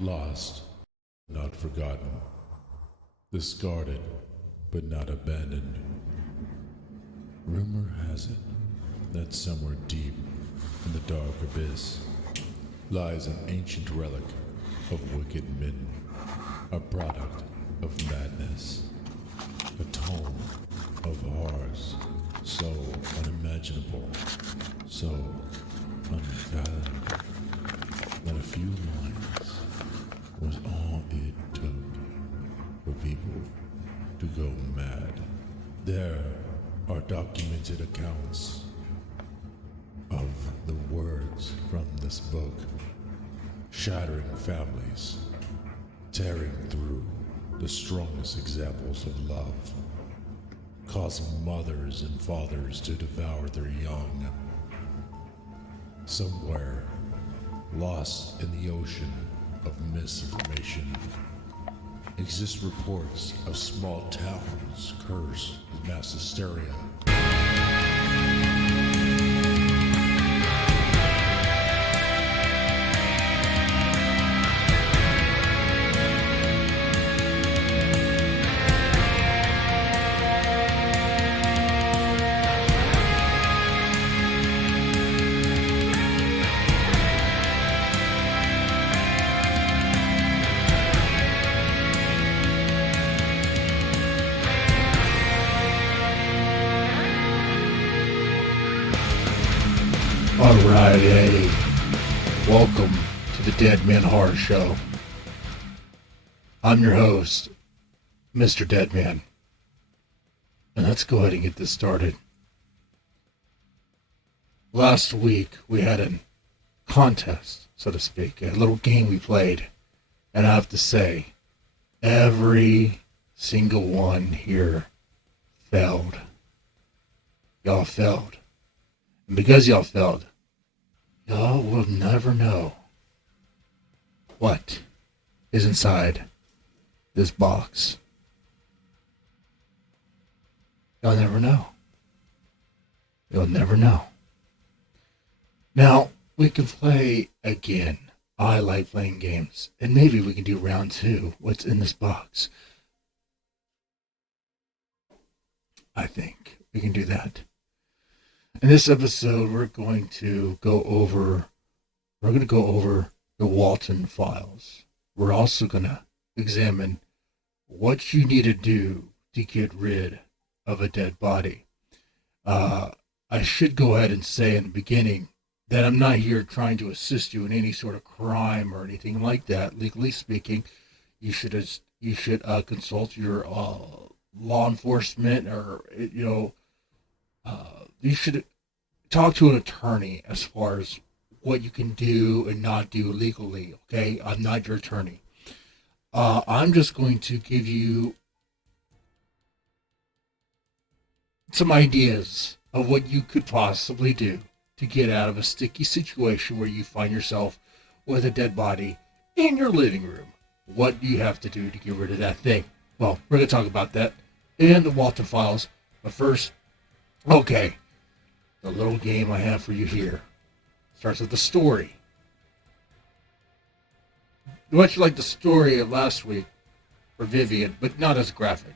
Lost, not forgotten. Discarded, but not abandoned. Rumor has it that somewhere deep in the dark abyss lies an ancient relic of wicked men, a product of madness, a tome of horrors so unimaginable, so unfathomable, that a few lines was all it took for people to go mad. There are documented accounts of the words from this book, shattering families, tearing through the strongest examples of love, causing mothers and fathers to devour their young. Somewhere, lost in the ocean of misinformation, exist reports of small towns cursed with mass hysteria. Alright, hey, welcome to the Deadman Horror Show. I'm your host, Mr. Deadman. And let's go ahead and get this started. Last week, we had a contest, so to speak, a little game we played. And I have to say, every single one here failed. Y'all failed. And because y'all failed, y'all will never know what is inside this box. You'll never know. You'll never know. Now, we can play again. I like playing games. And maybe we can do round 2. What's in this box? I think we can do that. In this episode, we're going to go over the Walten files. We're also going to examine what you need to do to get rid of a dead body. I should go ahead and say in the beginning that I'm not here trying to assist you in any sort of crime or anything like that. Legally speaking, you should consult your law enforcement, or you should talk to an attorney as far as what you can do and not do legally, okay? I'm not your attorney. I'm just going to give you some ideas of what you could possibly do to get out of a sticky situation where you find yourself with a dead body in your living room. What do you have to do to get rid of that thing? Well, we're going to talk about that in the Walten files. But first, okay, the little game I have for you here starts with the story. Much like the story of last week for Vivian, but not as graphic.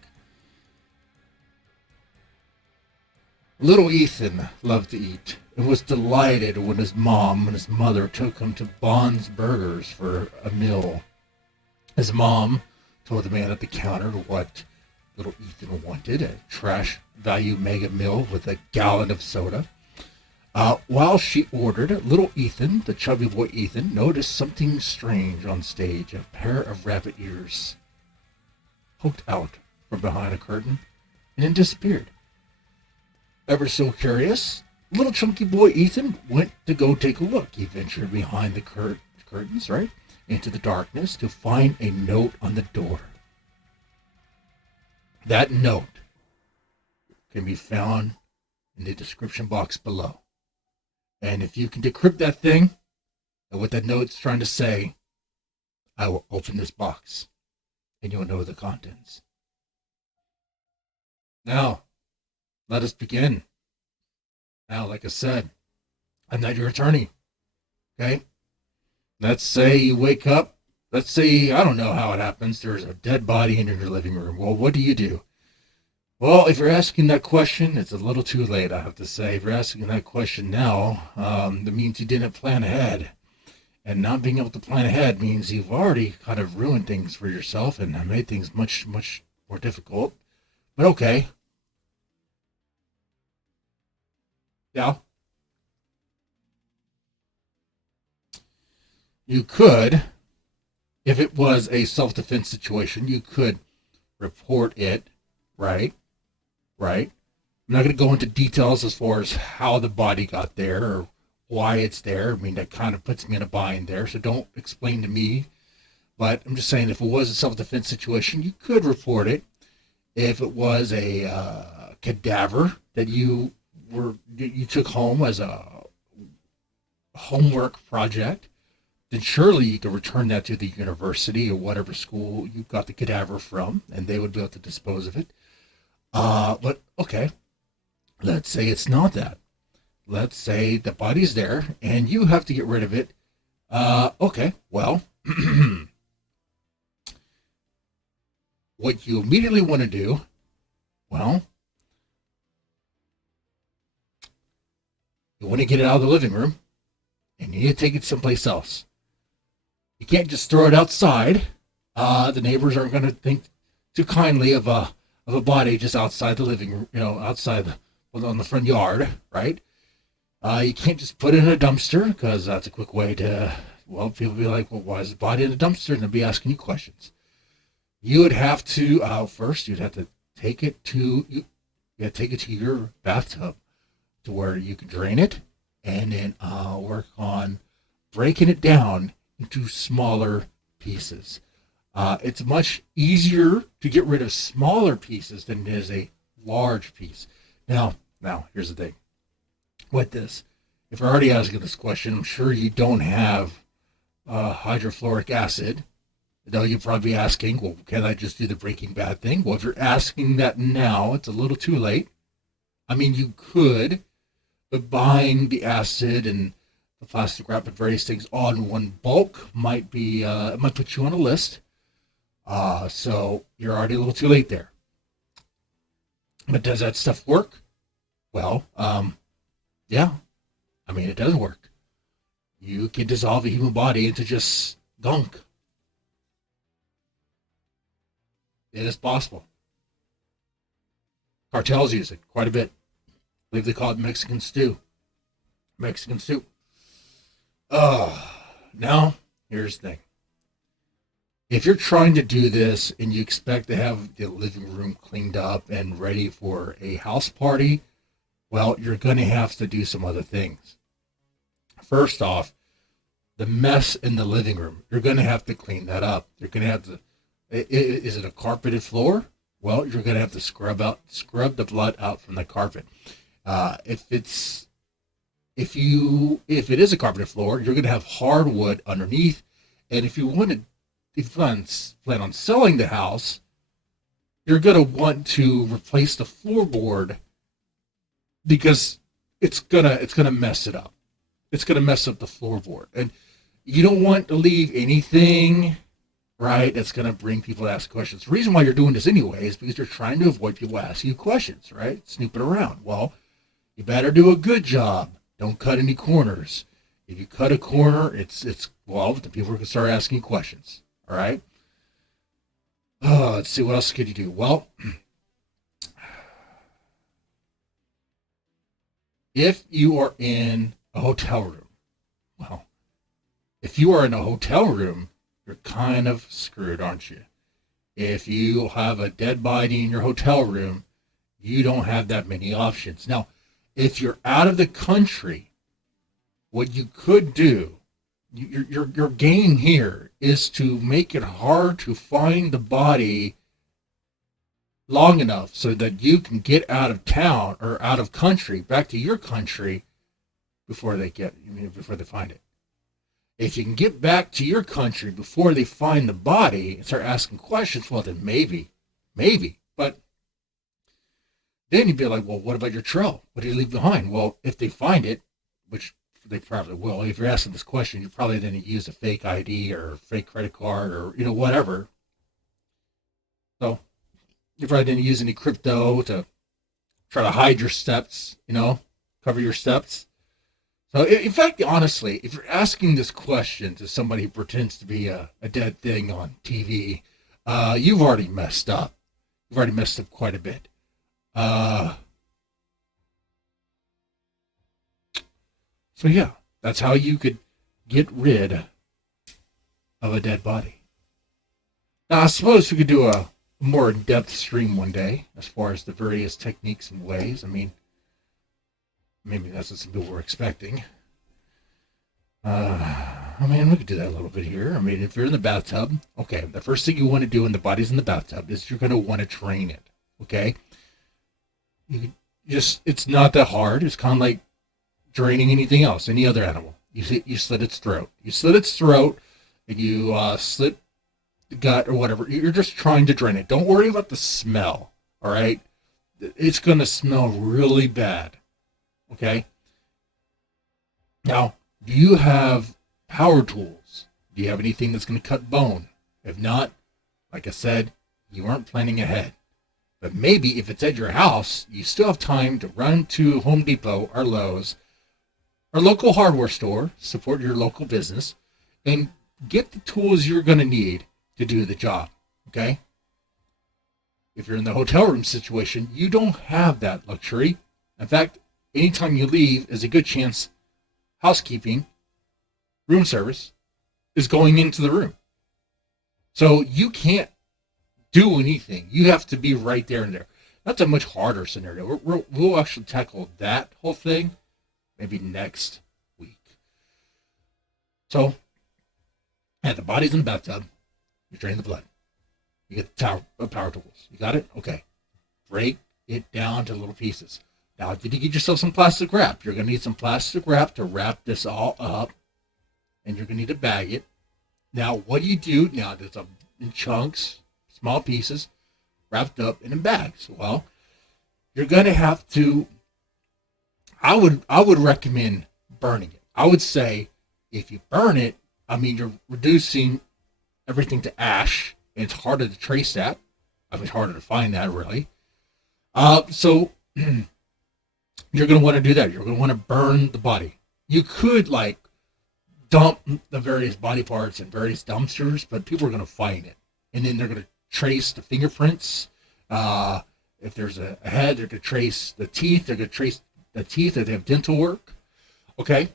Little Ethan loved to eat and was delighted when his mom and his mother took him to Bond's Burgers for a meal. His mom told the man at the counter what little Ethan wanted, a trash value mega meal with a gallon of soda. While she ordered, little Ethan, the chubby boy Ethan, noticed something strange on stage. A pair of rabbit ears poked out from behind a curtain and then disappeared. Ever so curious, little chunky boy Ethan went to go take a look. He ventured behind the curtains, right, into the darkness to find a note on the door. That note can be found in the description box below. And if you can decrypt that thing and what that note's trying to say, I will open this box and you'll know the contents. Now, let us begin. Now, like I said, I'm not your attorney. Okay? Let's say you wake up let's say, I don't know how it happens, there's a dead body in your living room. Well, what do? Well, if you're asking that question, it's a little too late, I have to say. If you're asking that question now, that means you didn't plan ahead. And not being able to plan ahead means you've already kind of ruined things for yourself and made things much, much more difficult. But okay. Yeah. You could, if it was a self-defense situation, you could report it, right? Right? I'm not going to go into details as far as how the body got there or why it's there. I mean, that kind of puts me in a bind there, so don't explain to me. But I'm just saying, if it was a self-defense situation, you could report it. If it was a cadaver that you took home as a homework project, then surely you could return that to the university or whatever school you got the cadaver from, and they would be able to dispose of it. But okay, let's say it's not that. Let's say the body's there and you have to get rid of it. Okay, well, what you immediately want to do, well, you want to get it out of the living room and you need to take it someplace else. You can't just throw it outside. The neighbors aren't going to think too kindly of a body just outside the living room, outside on the front yard, right? You can't just put it in a dumpster because that's a quick way to, well, people be like, well, why is the body in a dumpster? And they'll be asking you questions. You would have to, first, you'd have to take it to your bathtub to where you can drain it and then work on breaking it down into smaller pieces. It's much easier to get rid of smaller pieces than it is a large piece. Now, here's the thing. With this, if you're already asking this question, I'm sure you don't have hydrofluoric acid. Though you're probably asking, well, can I just do the Breaking Bad thing? Well, if you're asking that now, it's a little too late. I mean, you could, but buying the acid and the plastic wrap and various things all in one bulk might be, it might put you on a list. So you're already a little too late there. But does that stuff work? Well, yeah. I mean, it does work. You can dissolve a human body into just gunk. It is possible. Cartels use it quite a bit. I believe they call it Mexican stew. Mexican soup. Now, here's the thing. If you're trying to do this and you expect to have the living room cleaned up and ready for a house party, well, you're going to have to do some other things. First off, the mess in the living room, you're going to have to clean that up. You're going to have to, is it a carpeted floor? Well, you're going to have to scrub the blood out from the carpet. If it is a carpeted floor, you're going to have hardwood underneath. And if you plan on selling the house, you're going to want to replace the floorboard because it's gonna mess it up. It's gonna mess up the floorboard, and you don't want to leave anything right that's gonna bring people to ask questions. The reason why you're doing this anyway is because you're trying to avoid people asking you questions, right? Snooping around. Well, you better do a good job. Don't cut any corners. If you cut a corner, it's well, the people are gonna start asking you questions. All right. Let's see, what else could you do? Well, if you are in a hotel room, well, if you are in a hotel room, you're kind of screwed, aren't you? If you have a dead body in your hotel room, you don't have that many options. Now, if you're out of the country, what you could do, your game here is to make it hard to find the body long enough so that you can get out of town or out of country back to your country before they find it. If you can get back to your country before they find the body and start asking questions, well, then maybe. But then you'd be like, well, what about your trail? What did you leave behind? Well, if they find it, which they probably will. If you're asking this question, you probably didn't use a fake ID or fake credit card or whatever. So you probably didn't use any crypto to try to hide your steps. Cover your steps. So in fact, honestly, if you're asking this question to somebody who pretends to be a dead thing on TV, you've already messed up. You've already messed up quite a bit. So yeah, that's how you could get rid of a dead body. Now, I suppose we could do a more in-depth stream one day as far as the various techniques and ways. I mean, maybe that's what some people were expecting. We could do that a little bit here. I mean, if you're in the bathtub, okay, the first thing you want to do when the body's in the bathtub is you're going to want to drain it, okay? It's not that hard. It's kind of like draining anything else, any other animal. You slit its throat. You slit its throat, and you slit the gut or whatever. You're just trying to drain it. Don't worry about the smell, all right? It's going to smell really bad, okay? Now, do you have power tools? Do you have anything that's going to cut bone? If not, like I said, you aren't planning ahead. But maybe if it's at your house, you still have time to run to Home Depot or Lowe's or local hardware store, support your local business, and get the tools you're going to need to do the job, okay? If you're in the hotel room situation, you don't have that luxury. In fact, anytime you leave is a good chance housekeeping, room service, is going into the room. So you can't do anything. You have to be right there and there. That's a much harder scenario. We'll actually tackle that whole thing maybe next week. So, the body's in the bathtub. You drain the blood. You get the power tools. You got it? Okay. Break it down to little pieces. Now, did you get yourself some plastic wrap? You're going to need some plastic wrap to wrap this all up. And you're going to need to bag it. Now, what do you do? Now, there's in chunks, small pieces, wrapped up and in bags. Well, you're going to have to, I would recommend burning it. I would say if you burn it, you're reducing everything to ash. And it's harder to trace that. It's harder to find that, really. So you're going to want to do that. You're going to want to burn the body. You could, dump the various body parts in various dumpsters, but people are going to find it. And then they're going to trace the fingerprints. If there's a head, they're going to trace the teeth. They're going to trace the teeth if they have dental work. Okay?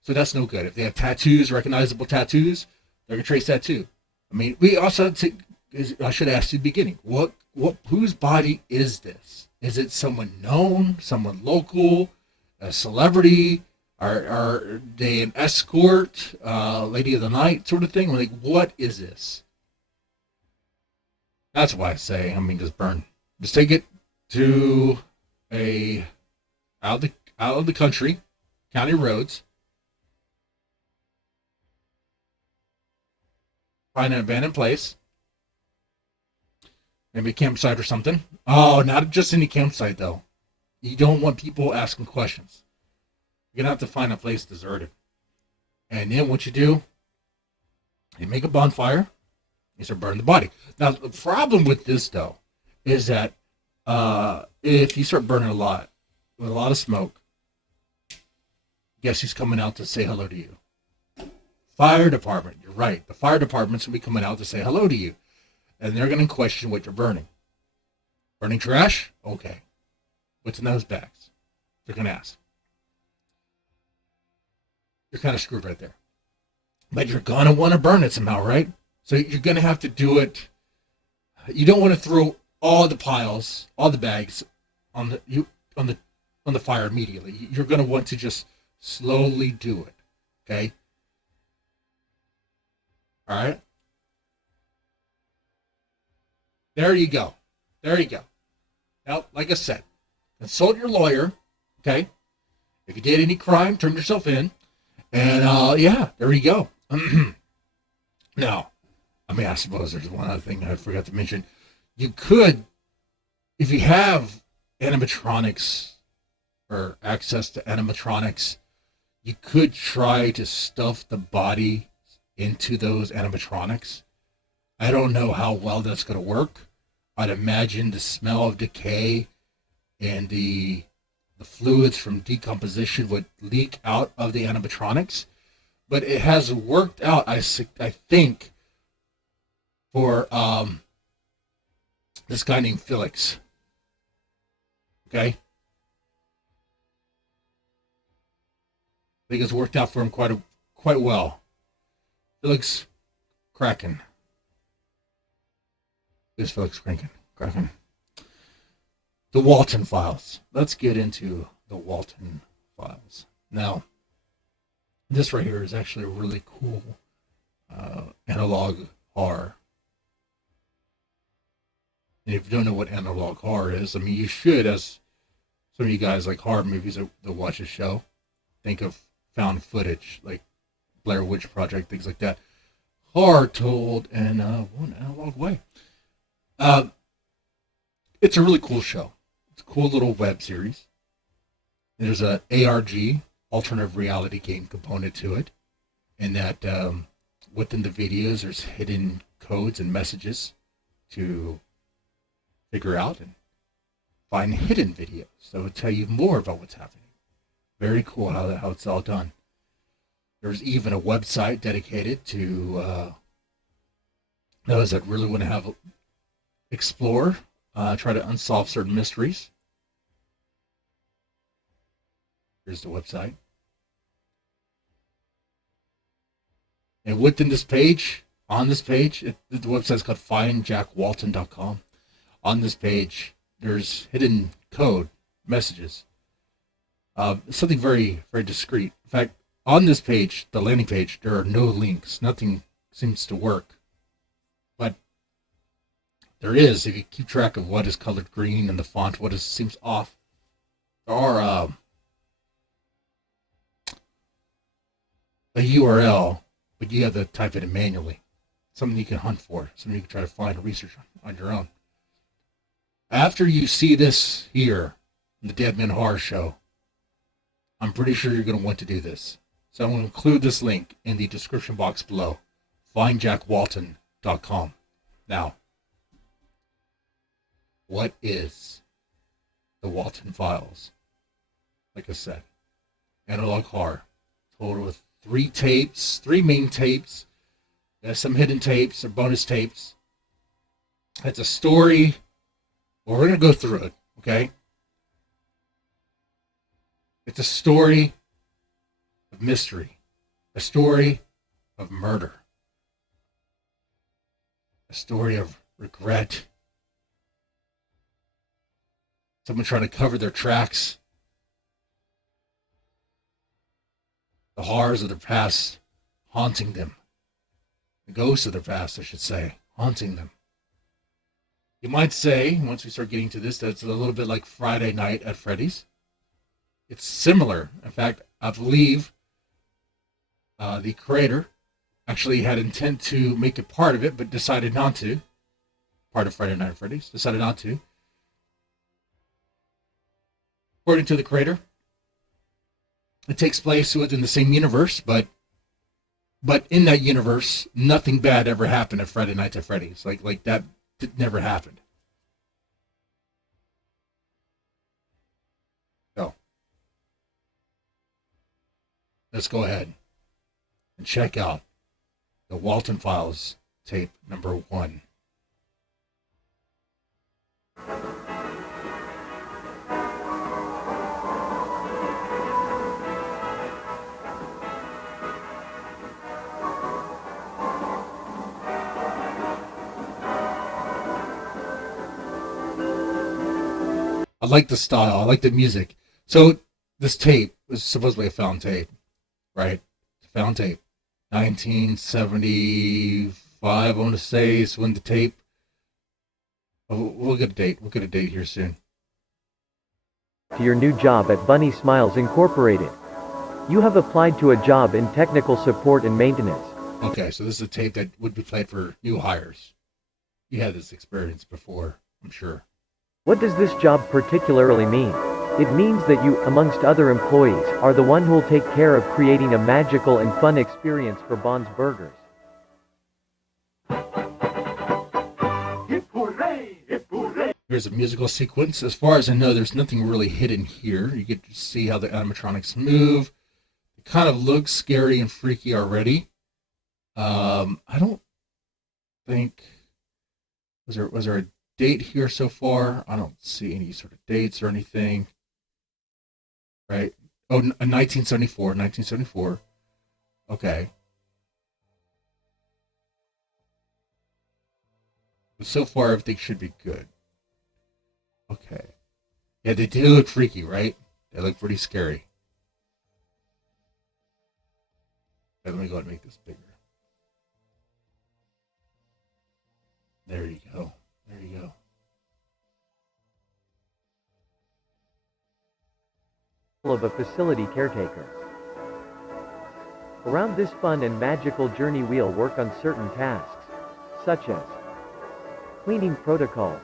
So that's no good. If they have tattoos, recognizable tattoos, they're going to trace that too. We also I should ask you at the beginning, whose body is this? Is it someone known, someone local, a celebrity? Are they an escort, lady of the night sort of thing? What is this? That's why I say, just burn. Just take it to out of the country, county roads. Find an abandoned place. Maybe a campsite or something. Oh, not just any campsite, though. You don't want people asking questions. You're going to have to find a place deserted. And then what you do, you make a bonfire, you start burning the body. Now, the problem with this, though, is that if you start burning a lot, with a lot of smoke, guess who's coming out to say hello to you? Fire department. You're right. The fire department's going to be coming out to say hello to you. And they're going to question what you're burning. Burning trash? Okay. What's in those bags? They're going to ask. You're kind of screwed right there. But you're going to want to burn it somehow, right? So you're going to have to do it. You don't want to throw all the piles, all the bags on the fire immediately. You're going to want to just slowly do it. Okay? All right? There you go. Now, like I said, consult your lawyer. Okay? If you did any crime, turn yourself in. And, there you go. Now, I suppose there's one other thing I forgot to mention. You could, if you have animatronics or access to animatronics, you could try to stuff the body into those animatronics. I don't know how well that's going to work. I'd imagine the smell of decay and the fluids from decomposition would leak out of the animatronics. But it has worked out, I think, for this guy named Felix. Okay? I think it's worked out for him quite well. Felix Kraken. Here's Felix Kraken. The Walten files. Let's get into the Walten files. Now, this right here is actually a really cool analog horror. And if you don't know what analog horror is, I mean, you should, as some of you guys like horror movies that watch the show, think of found footage, like Blair Witch Project, things like that. Horror told in one analog way. It's a really cool show. It's a cool little web series. There's a ARG, alternative reality game component to it, and that within the videos there's hidden codes and messages to figure out and find hidden videos that will tell you more about what's happening. Very cool how it's all done. There's even a website dedicated to those that really want to explore, try to unsolve certain mysteries. Here's the website. And within this page, on this page, the website is called findjackwalten.com. On this page, there's hidden code messages. Something very, very discreet. In fact, on this page, the landing page, there are no links. Nothing seems to work. But there is, if you keep track of what is colored green and the font, seems off. There are a URL, but you have to type it in manually. Something you can hunt for, something you can try to find and research on your own. After you see this here, in the Deadman Horror Show, I'm pretty sure you're going to want to do this. So I'm going to include this link in the description box below. FindJackWalten.com. Now, what is the Walten files? Like I said, analog horror, total with 3 main tapes. There's some hidden tapes or bonus tapes. It's a story. Well, we're going to go through it, okay? It's a story of mystery, a story of murder, a story of regret, someone trying to cover their tracks, the horrors of their past haunting them, the ghosts of their past, I should say, haunting them. You might say, once we start getting to this, that it's a little bit like Friday Night at Freddy's. It's similar. In fact, I believe the creator actually had intent to make it part of it, but decided not to. Part of Friday Night at Freddy's, decided not to. According to the creator, it takes place within the same universe, but in that universe, nothing bad ever happened at Friday Night at Freddy's. Like that never happened. So, let's go ahead and check out the Walten Files tape number 1. I like the style. I like the music. So this tape was supposedly a found tape, right? It's a found tape. 1975, I want to say, is when the tape. Oh, we'll get a date. We'll get a date here soon. To your new job at Bunny Smiles Incorporated. You have applied to a job in technical support and maintenance. Okay, so this is a tape that would be played for new hires. You had this experience before, I'm sure. What does this job particularly mean? It means that you, amongst other employees, are the one who'll take care of creating a magical and fun experience for Bond's Burgers. Here's a musical sequence. As far as I know, there's nothing really hidden here. You get to see how the animatronics move. It kind of looks scary and freaky already. I don't think was there a date here so far? I don't see any sort of dates or anything. Right? Oh, 1974. 1974. Okay. But so far, everything should be good. Okay. Yeah, they do look freaky, right? They look pretty scary. Okay, let me go ahead and make this bigger. There you go. There you go. Of a facility caretaker. Around this fun and magical journey we'll work on certain tasks, such as cleaning protocols,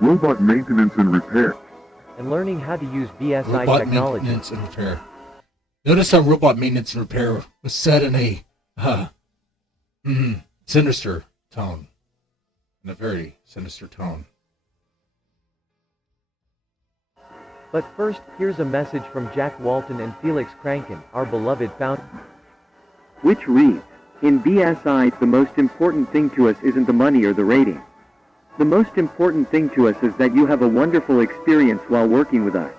robot maintenance and repair, and learning how to use BSI Robot technology. maintenance and repair. Notice how robot maintenance and repair was said in a sinister tone. In a very sinister tone. But first, here's a message from Jack Walten and Felix Kranken, our beloved founder. Which reads, in BSI, the most important thing to us isn't the money or the rating. The most important thing to us is that you have a wonderful experience while working with us.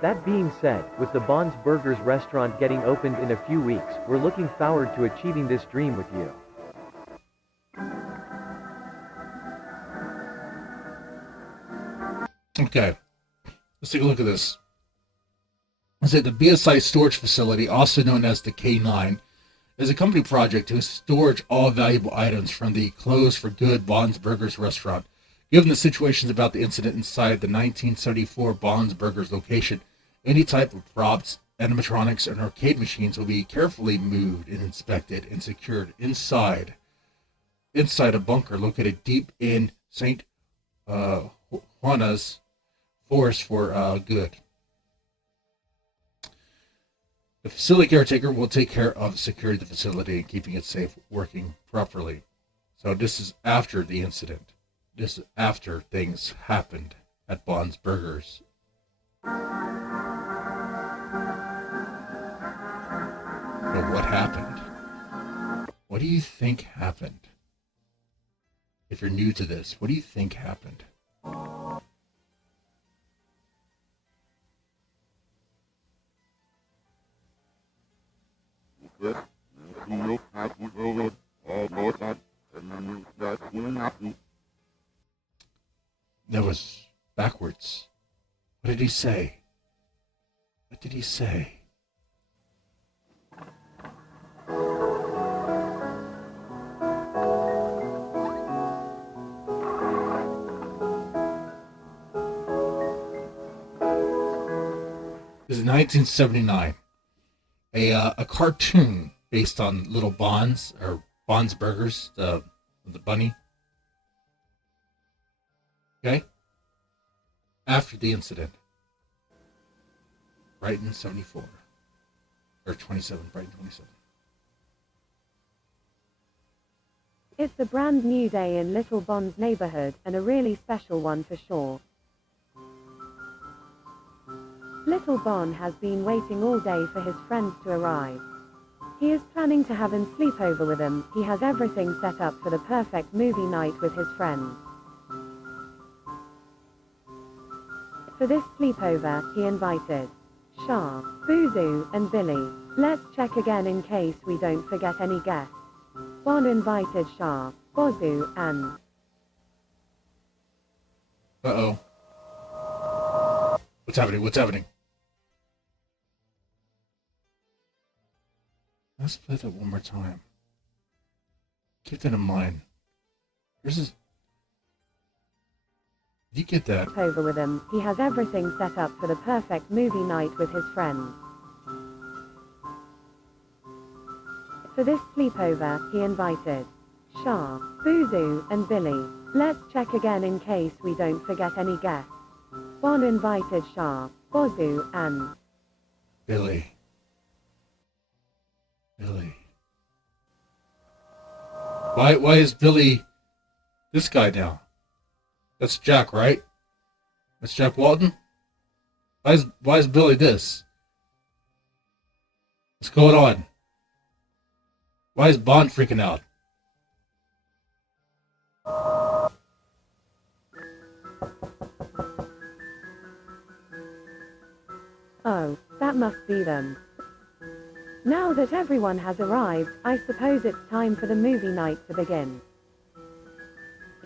That being said, with the Bond's Burgers restaurant getting opened in a few weeks, we're looking forward to achieving this dream with you. Okay. Let's take a look at this. I said the BSI storage facility, also known as the K9, is a company project to storage all valuable items from the closed for good Bond's Burgers restaurant. Given the situations about the incident inside the 1974 Bond's Burgers location, any type of props, animatronics, and arcade machines will be carefully moved and inspected and secured inside a bunker located deep in St. Juana's forest for good. The facility caretaker will take care of securing the facility and keeping it safe, working properly. So this is after the incident. This is after things happened at Bond's Burgers. So what happened? What do you think happened? If you're new to this, what do you think happened? That was backwards. What did he say? What did he say? This is 1979. A cartoon based on Little Bond's or Bond's Burgers, the bunny. Okay? After the incident. Brighton 74. Or 27, Brighton 27. It's a brand new day in Little Bond's neighborhood, and a really special one for sure. Little Bond has been waiting all day for his friends to arrive. He is planning to have him sleep over with him. He has everything set up for the perfect movie night with his friends. For this sleepover, he invited Shah, Boozoo, and Billy. Let's check again in case we don't forget any guests. Bond invited Shah, Boozoo, and... Uh-oh. What's happening? What's happening? Let's play that one more time. Keep that in mind. Did you get that? Over with him. He has everything set up for the perfect movie night with his friends. For this sleepover, he invited Shah, Boozoo, and Billy. Let's check again in case we don't forget any guests. Bon invited Shah, Bozu, and Billy. Billy. Why is Billy this guy now? That's Jack, right? That's Jack Walten? Why is Billy this? What's going on? Why is Bond freaking out? oh, that must be them. Now that everyone has arrived, I suppose it's time for the movie night to begin.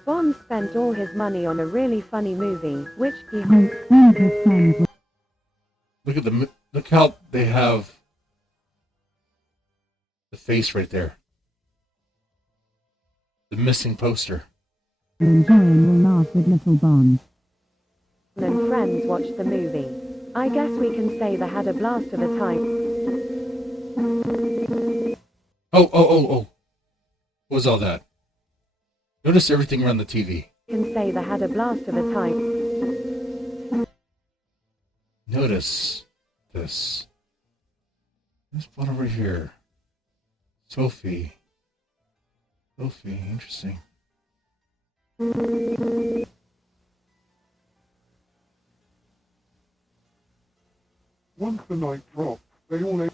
Bond spent all his money on a really funny movie, which he Look how they have the face right there. The missing poster. and friends watched the movie. I guess we can say they had a blast of a time. Oh. What was all that? Notice everything around the TV. Can say they had a blast of a time. Notice this. This one over here. Sophie, interesting. Once the night dropped, they all ate.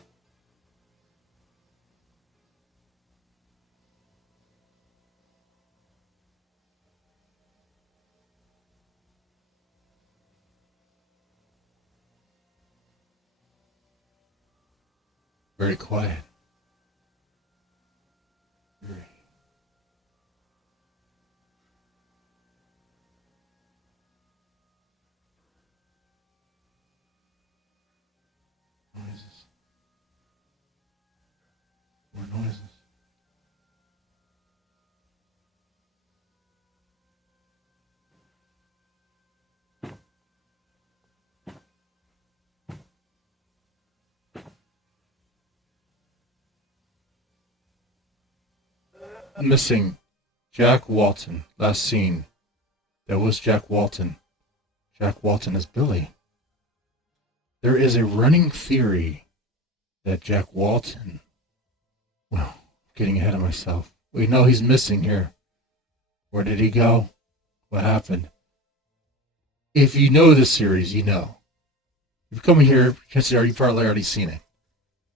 Very quiet. Noises. More noises. Missing Jack Walten. Last seen. That was Jack Walten. Jack Walten is Billy. There is a running theory that Jack Walten... Well, getting ahead of myself. We know he's missing here. Where did he go? What happened? If you know this series, you know. If you come here, chances are you've probably already seen it.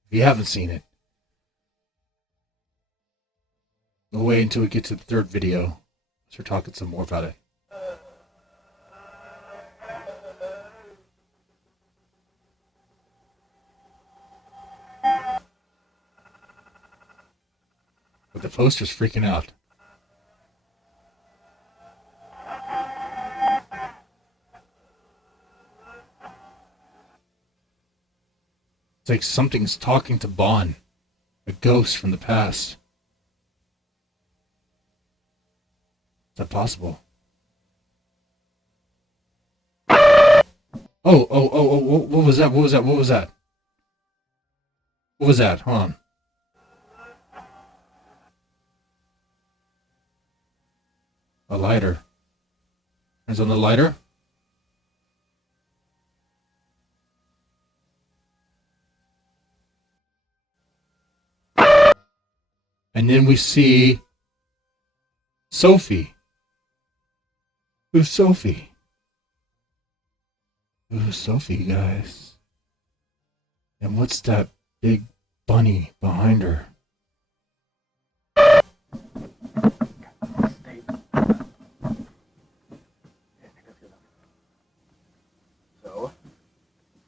If you haven't seen it, we'll wait until we get to the third video. So we're talking some more about it. But the poster's freaking out. It's like something's talking to Bond. A ghost from the past. Is that possible? Oh, what was that? What was that? What was that? What was that? Hold on. A lighter. Hands on the lighter. And then we see Sophie. Who's Sophie? Who's Sophie, guys? And what's that big bunny behind her? So,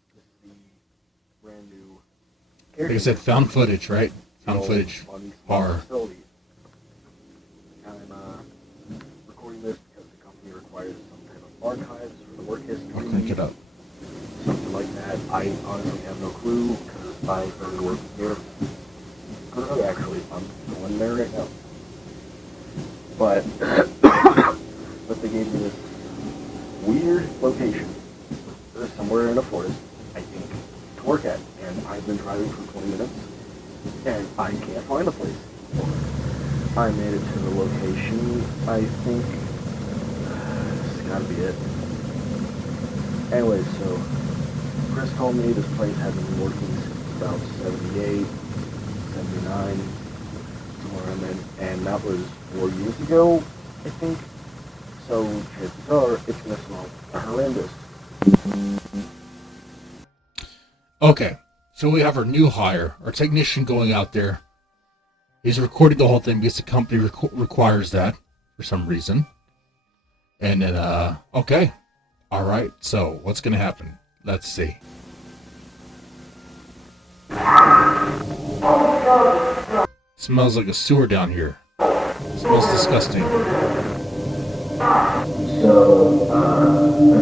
this is the brand new Like I said, found footage, right? Found footage. Horror. I'm recording this because the company requires some type of archives for the work history. I'll crank it up. Something like that. I honestly have no clue because I started working here. Currently, actually, I'm going there right now. But they gave me this weird location, somewhere in a forest, I think, to work at. And I've been driving for 20 minutes, and I can't find the place. I made it to the location, I think. This has gotta be it. Anyways, so Chris told me this place hasn't been working since about 78, 79, somewhere around then, and that was 4 years ago, I think. So chances are it's going to smell horrendous. Okay, so we have our new hire, our technician going out there. He's recording the whole thing because the company requires that for some reason. And then, okay. All right, so what's going to happen? Let's see. Smells like a sewer down here. Smells disgusting. So, I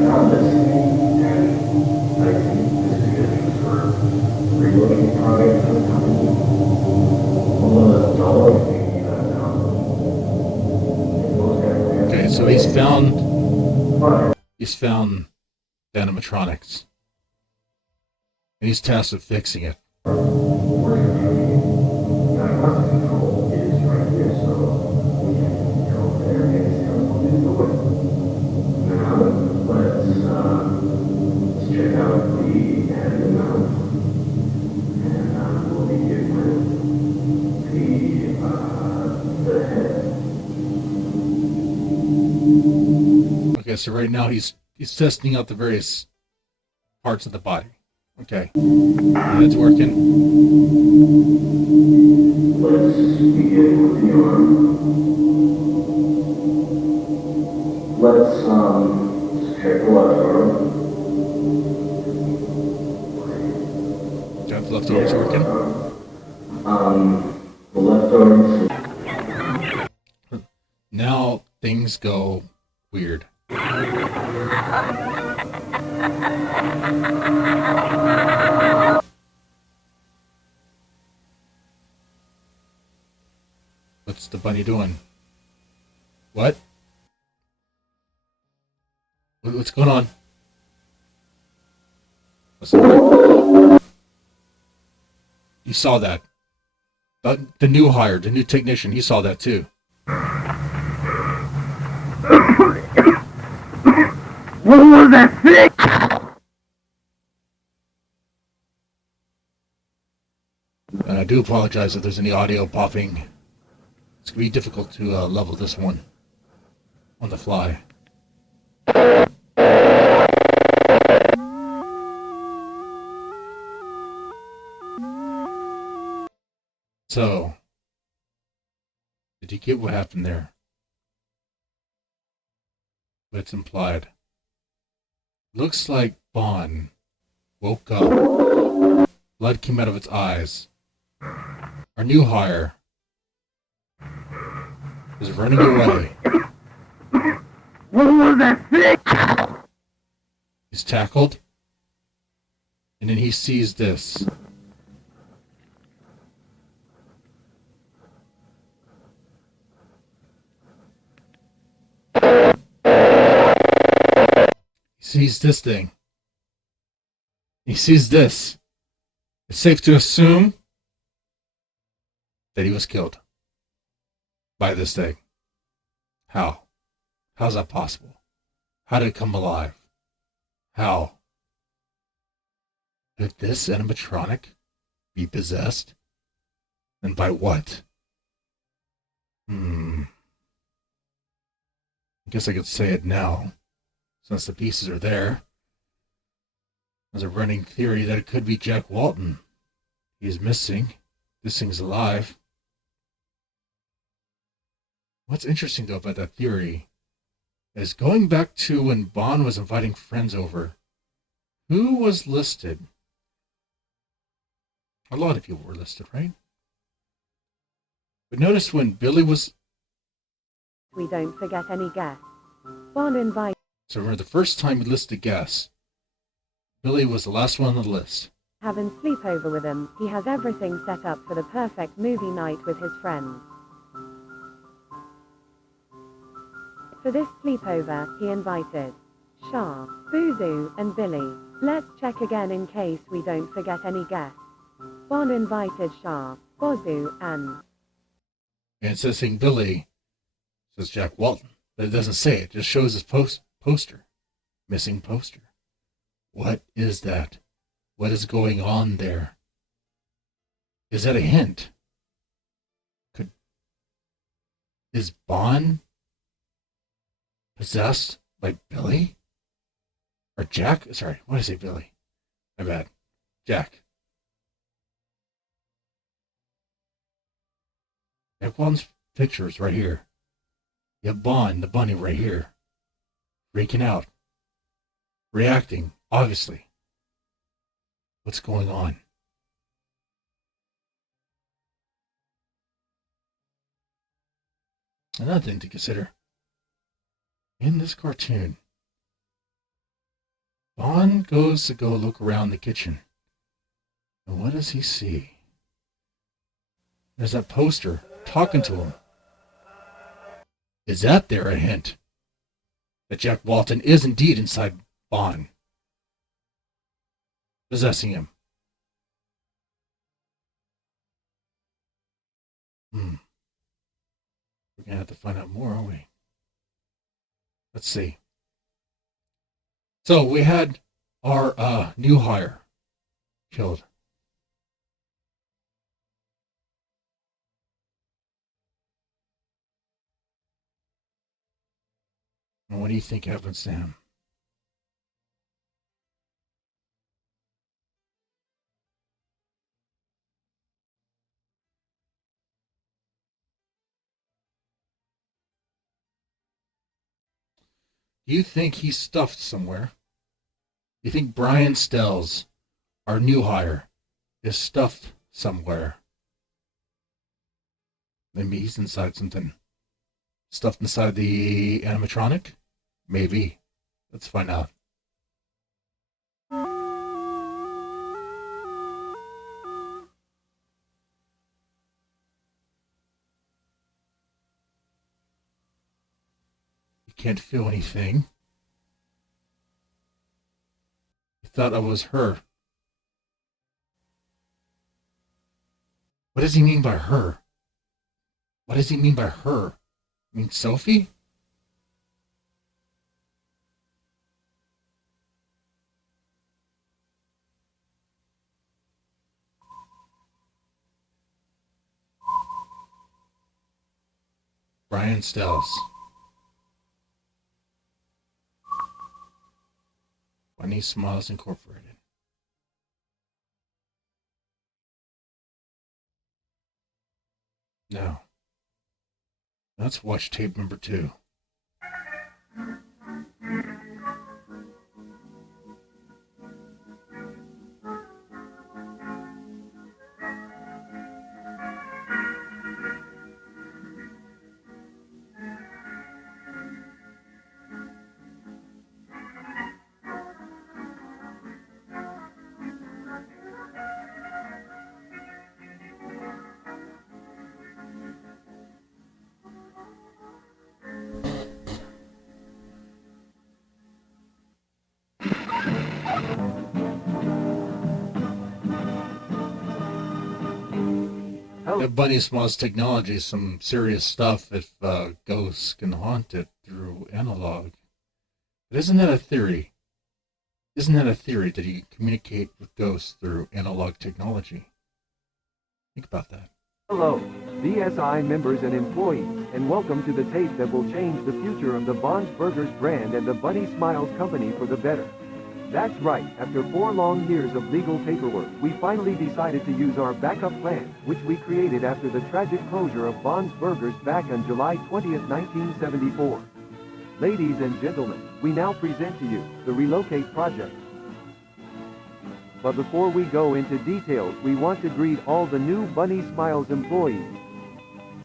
found this and I think this is good for reloading product for the company. Although the dollar thing, Okay, so he's found the animatronics. And he's tasked with fixing it. Okay, so right now he's testing out the various parts of the body. Okay, that's working. Let's begin with the arm. Let's check the left arm. Got the left arm's working. The left arm. Now things go weird. What's the bunny doing? What? What's going on? You saw that. The new hire, the new technician, he saw that too. What was that thing? And I do apologize if there's any audio popping. It's going to be difficult to level this one on the fly. So, did you get what happened there? What's implied? Looks like Bond woke up. Blood came out of its eyes. Our new hire is running away. What was that thing? He's tackled. And then he sees this. He sees this thing. He sees this. It's safe to assume that he was killed by this thing. How? How's that possible? How did it come alive? How? Could this animatronic be possessed? And by what? I guess I could say it now, since the pieces are there. There's a running theory that it could be Jack Walten. He's missing. This thing's alive. What's interesting, though, about that theory is going back to when Bond was inviting friends over, who was listed? A lot of people were listed, right? But notice when Billy was... We don't forget any guests. Bond invites. So remember, the first time he listed guests, Billy was the last one on the list. Having sleepover with him, he has everything set up for the perfect movie night with his friends. For this sleepover, he invited Shah, Boozoo, and Billy. Let's check again in case we don't forget any guests. Bond invited Shah, Boozoo, and it says saying Billy, says Jack Walten. But it doesn't say it. It just shows his poster. Missing poster. What is that? What is going on there? Is that a hint? Is Bond possessed by Billy? Or Jack? Sorry, what did I say, Billy? My bad. Jack. Jack Walten's pictures right here. You have Bond, the bunny, right here. Freaking out. Reacting, obviously. What's going on? Another thing to consider. In this cartoon, Bond goes to go look around the kitchen. And what does he see? There's that poster talking to him. Is that there a hint that Jack Walten is indeed inside Bond, possessing him? We're going to have to find out more, aren't we? Let's see. So we had our new hire killed. And what do you think happens to him? Do you think he's stuffed somewhere? Do you think Brian Stells, our new hire, is stuffed somewhere? Maybe he's inside something. Stuffed inside the animatronic? Maybe. Let's find out. You can't feel anything. You thought I was her. What does he mean by her? What does he mean by her? You mean Sophie? Brian Stells. Funny Smiles Incorporated. Now, let's watch tape number 2. That Bunny Smiles technology is some serious stuff if ghosts can haunt it through analog. But isn't that a theory? Isn't that a theory that you can communicate with ghosts through analog technology? Think about that. Hello, BSI members and employees, and welcome to the tape that will change the future of the Bond's Burgers brand and the Bunny Smiles company for the better. That's right, after 4 long years of legal paperwork, we finally decided to use our backup plan, which we created after the tragic closure of Bond's Burgers back on July 20th, 1974. Ladies and gentlemen, we now present to you the Relocate Project. But before we go into details, we want to greet all the new Bunny Smiles employees.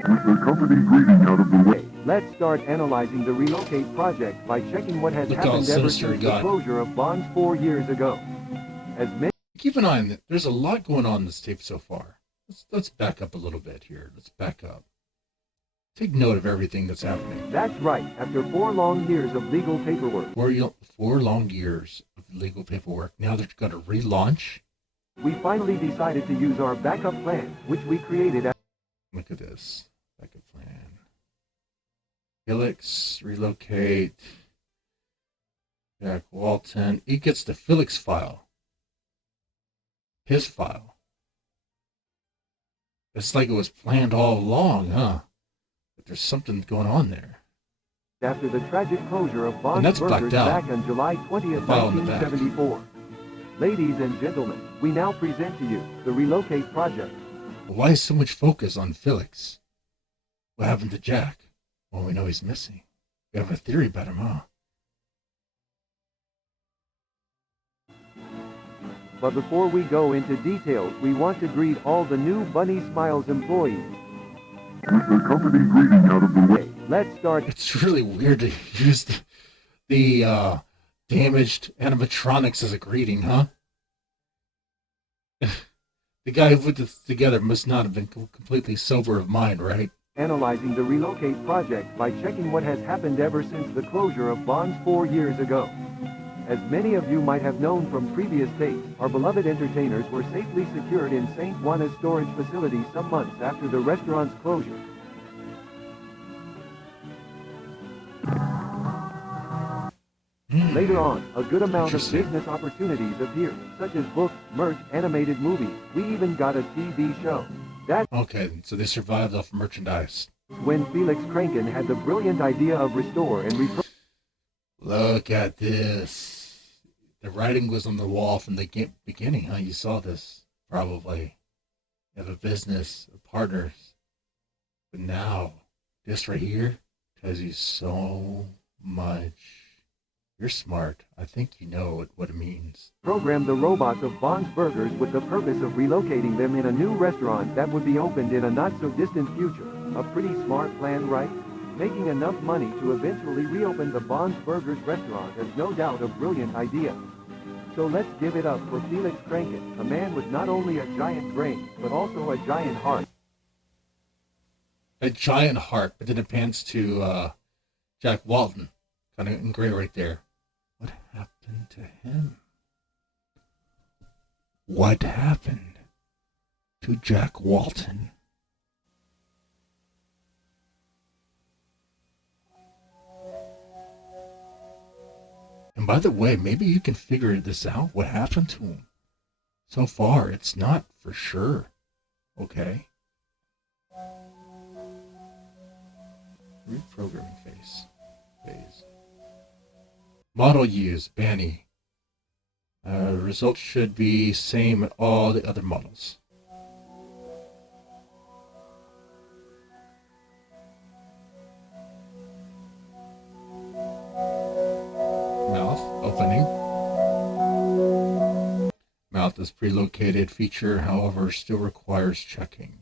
With the company greeting out of the way, Let's start analyzing the Relocate Project by checking what has Look how happened ever sinister since he got. the closure of Bond's 4 years ago. As many Keep an eye on it. There's a lot going on in this tape so far. Let's back up a little bit here. Let's back up. Take note of everything that's happening. That's right, after 4 long years of legal paperwork, 4 long years of legal paperwork. Now they're going to relaunch. we finally decided to use our backup plan, which we created at Look at this. Backup plan. Helix, relocate. Jack Walten. He gets the Felix file. His file. It's like it was planned all along, huh? But there's something going on there. After the tragic closure of And Bond's that's blacked Burgers out. back on July 20th, The file in the back. 1974. Ladies and gentlemen, we now present to you the Relocate Project. Why is so much focus on Felix? What happened to Jack? Well, we know he's missing. We have a theory about him, huh? But before we go into details, we want to greet all the new Bunny Smiles employees. With the company greeting out of the way. Let's start. It's really weird to use the damaged animatronics as a greeting, huh? The guy who put this together must not have been completely sober of mind, right? Analyzing the Relocate Project by checking what has happened ever since the closure of Bonds 4 years ago. As many of you might have known from previous tapes, our beloved entertainers were safely secured in St. Juana's storage facility some months after the restaurant's closure. Later on, a good amount of Interesting. business opportunities appeared, such as books, merch, animated movies. We even got a TV show. That's Okay, so they survived off merchandise. when Felix Kranken had the brilliant idea of restore and repurpose. Look at this. The writing was on the wall from the beginning, huh? You saw this, probably. You have a business, partners. But now, this right here tells you so much. You're smart. I think you know what it means. Programmed the robots of Bond's Burgers with the purpose of relocating them in a new restaurant that would be opened in a not-so-distant future. A pretty smart plan, right? Making enough money to eventually reopen the Bond's Burgers restaurant is no doubt a brilliant idea. So let's give it up for Felix Kranken, a man with not only a giant brain, but also a giant heart. A giant heart, but then it pans to Jack Walten. Kind of in gray right there. What happened to him? What happened to Jack Walten? And by the way, maybe you can figure this out. What happened to him? So far, it's not for sure. Okay? Reprogramming phase. Model used, Banny. Results should be same at all the other models. Mouth opening. Mouth is prelocated feature, however, still requires checking.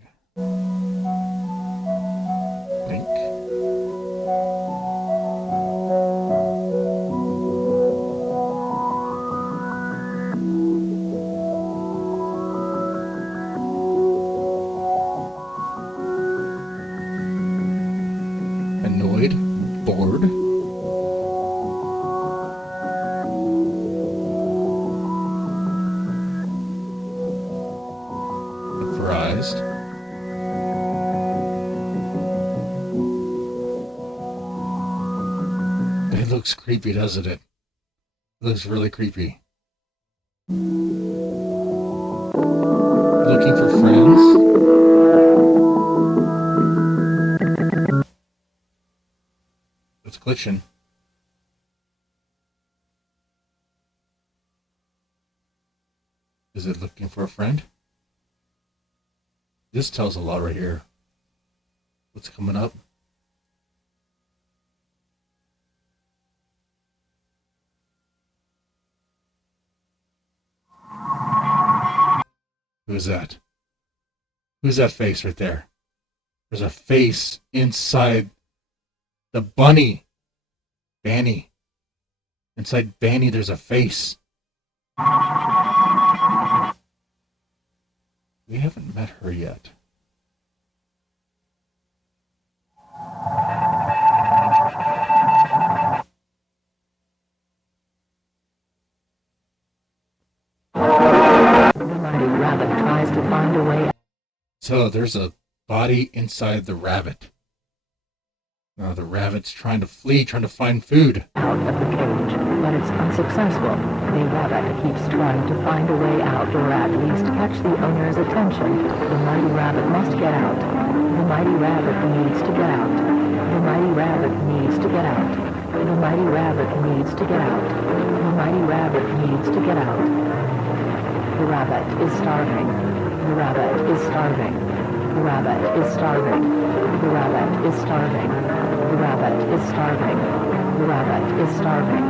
Blink. Annoyed, bored. Surprised. It looks creepy, doesn't it? It looks really creepy. Looking for friends? It's glitching. Is it looking for a friend? This tells a lot right here. What's coming up? Who's that? Who's that face right there? There's a face inside the bunny. Banny. Inside Banny, there's a face. We haven't met her yet. The mighty rabbit tries to find a way. So there's a body inside the rabbit. The rabbit's trying to flee, trying to find food. Out of the cage, but it's unsuccessful. The rabbit keeps trying to find a way out, or at least catch the owner's attention. The mighty rabbit must get out. The mighty rabbit needs to get out. The mighty rabbit needs to get out. The mighty rabbit needs to get out. The mighty rabbit needs to get out. The rabbit is starving. The rabbit is starving. The rabbit is starving. The rabbit is starving. The rabbit is starving. The rabbit is starving.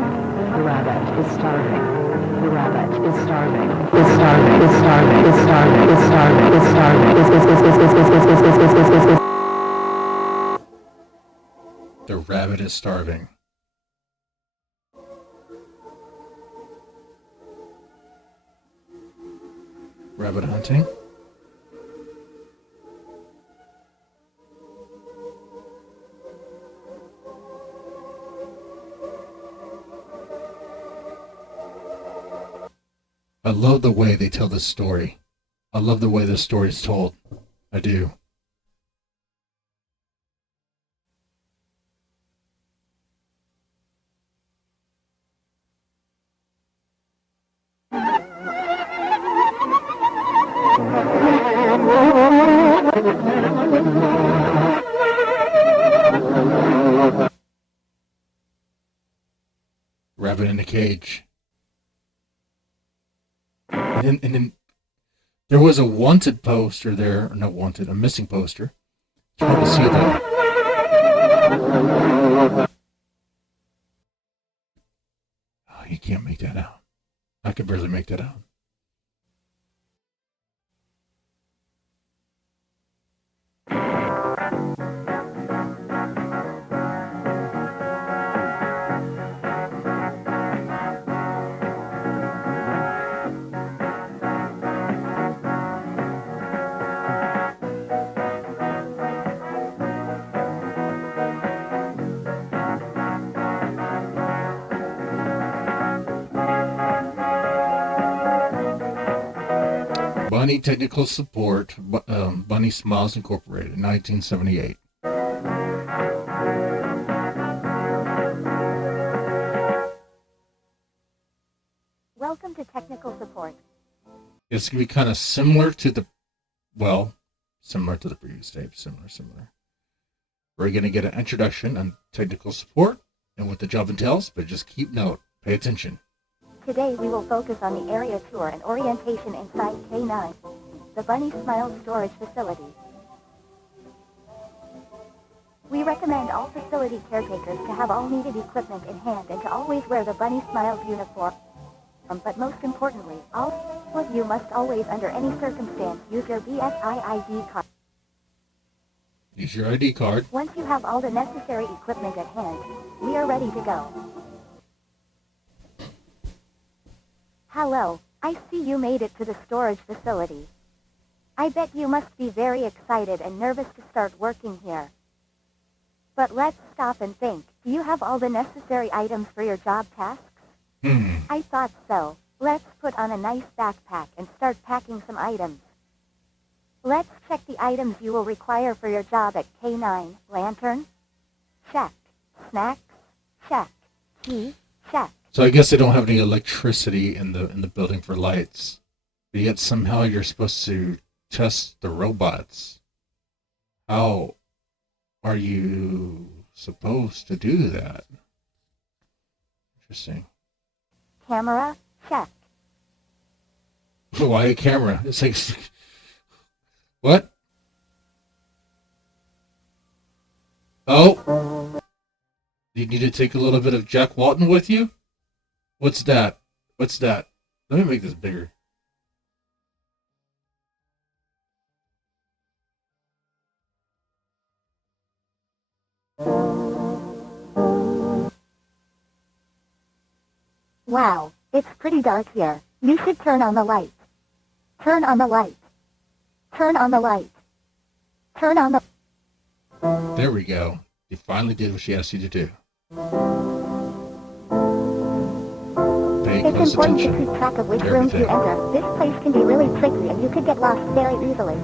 The rabbit is starving. The rabbit is starving. Is starving. Is starving. Is starving. Is starving. Is starving. The rabbit is starving. Rabbit hunting. I love the way they tell this story. I love the way this story is told. I do. Rabbit in a cage. And then there was a wanted poster there, or not wanted, a missing poster. It's hard to see that. Oh, you can't make that out. I could barely make that out. Bunny Technical Support, Bunny Smiles Incorporated, 1978. Welcome to Technical Support. It's going to be kind of similar to the, well, similar to the previous tape, similar. We're going to get an introduction on technical support and what the job entails, but just keep note, pay attention. Today we will focus on the area tour and orientation inside K9, the Bunny Smiles storage facility. We recommend all facility caretakers to have all needed equipment in hand and to always wear the Bunny Smiles uniform. But most importantly, all of you must always, under any circumstance, use your BSI ID card. Use your ID card. Once you have all the necessary equipment at hand, we are ready to go. Hello, I see you made it to the storage facility. I bet you must be very excited and nervous to start working here. But let's stop and think. Do you have all the necessary items for your job tasks? I thought so. Let's put on a nice backpack and start packing some items. Let's check the items you will require for your job at K9. Lantern? Check. Snacks? Check. Key? Check. So I guess they don't have any electricity in the building for lights. But yet somehow you're supposed to test the robots. How are you supposed to do that? Interesting. Camera? Check. Why a camera? It's like, what? Oh? You need to take a little bit of Jack Walten with you? What's that? What's that? Let me make this bigger. Wow, it's pretty dark here. You should turn on the light. Turn on the light. Turn on the light. Turn on the... There we go. You finally did what she asked you to do. Pay It's close important to attention keep track of which to rooms you everything. enter. This place can be really tricky and you could get lost very easily.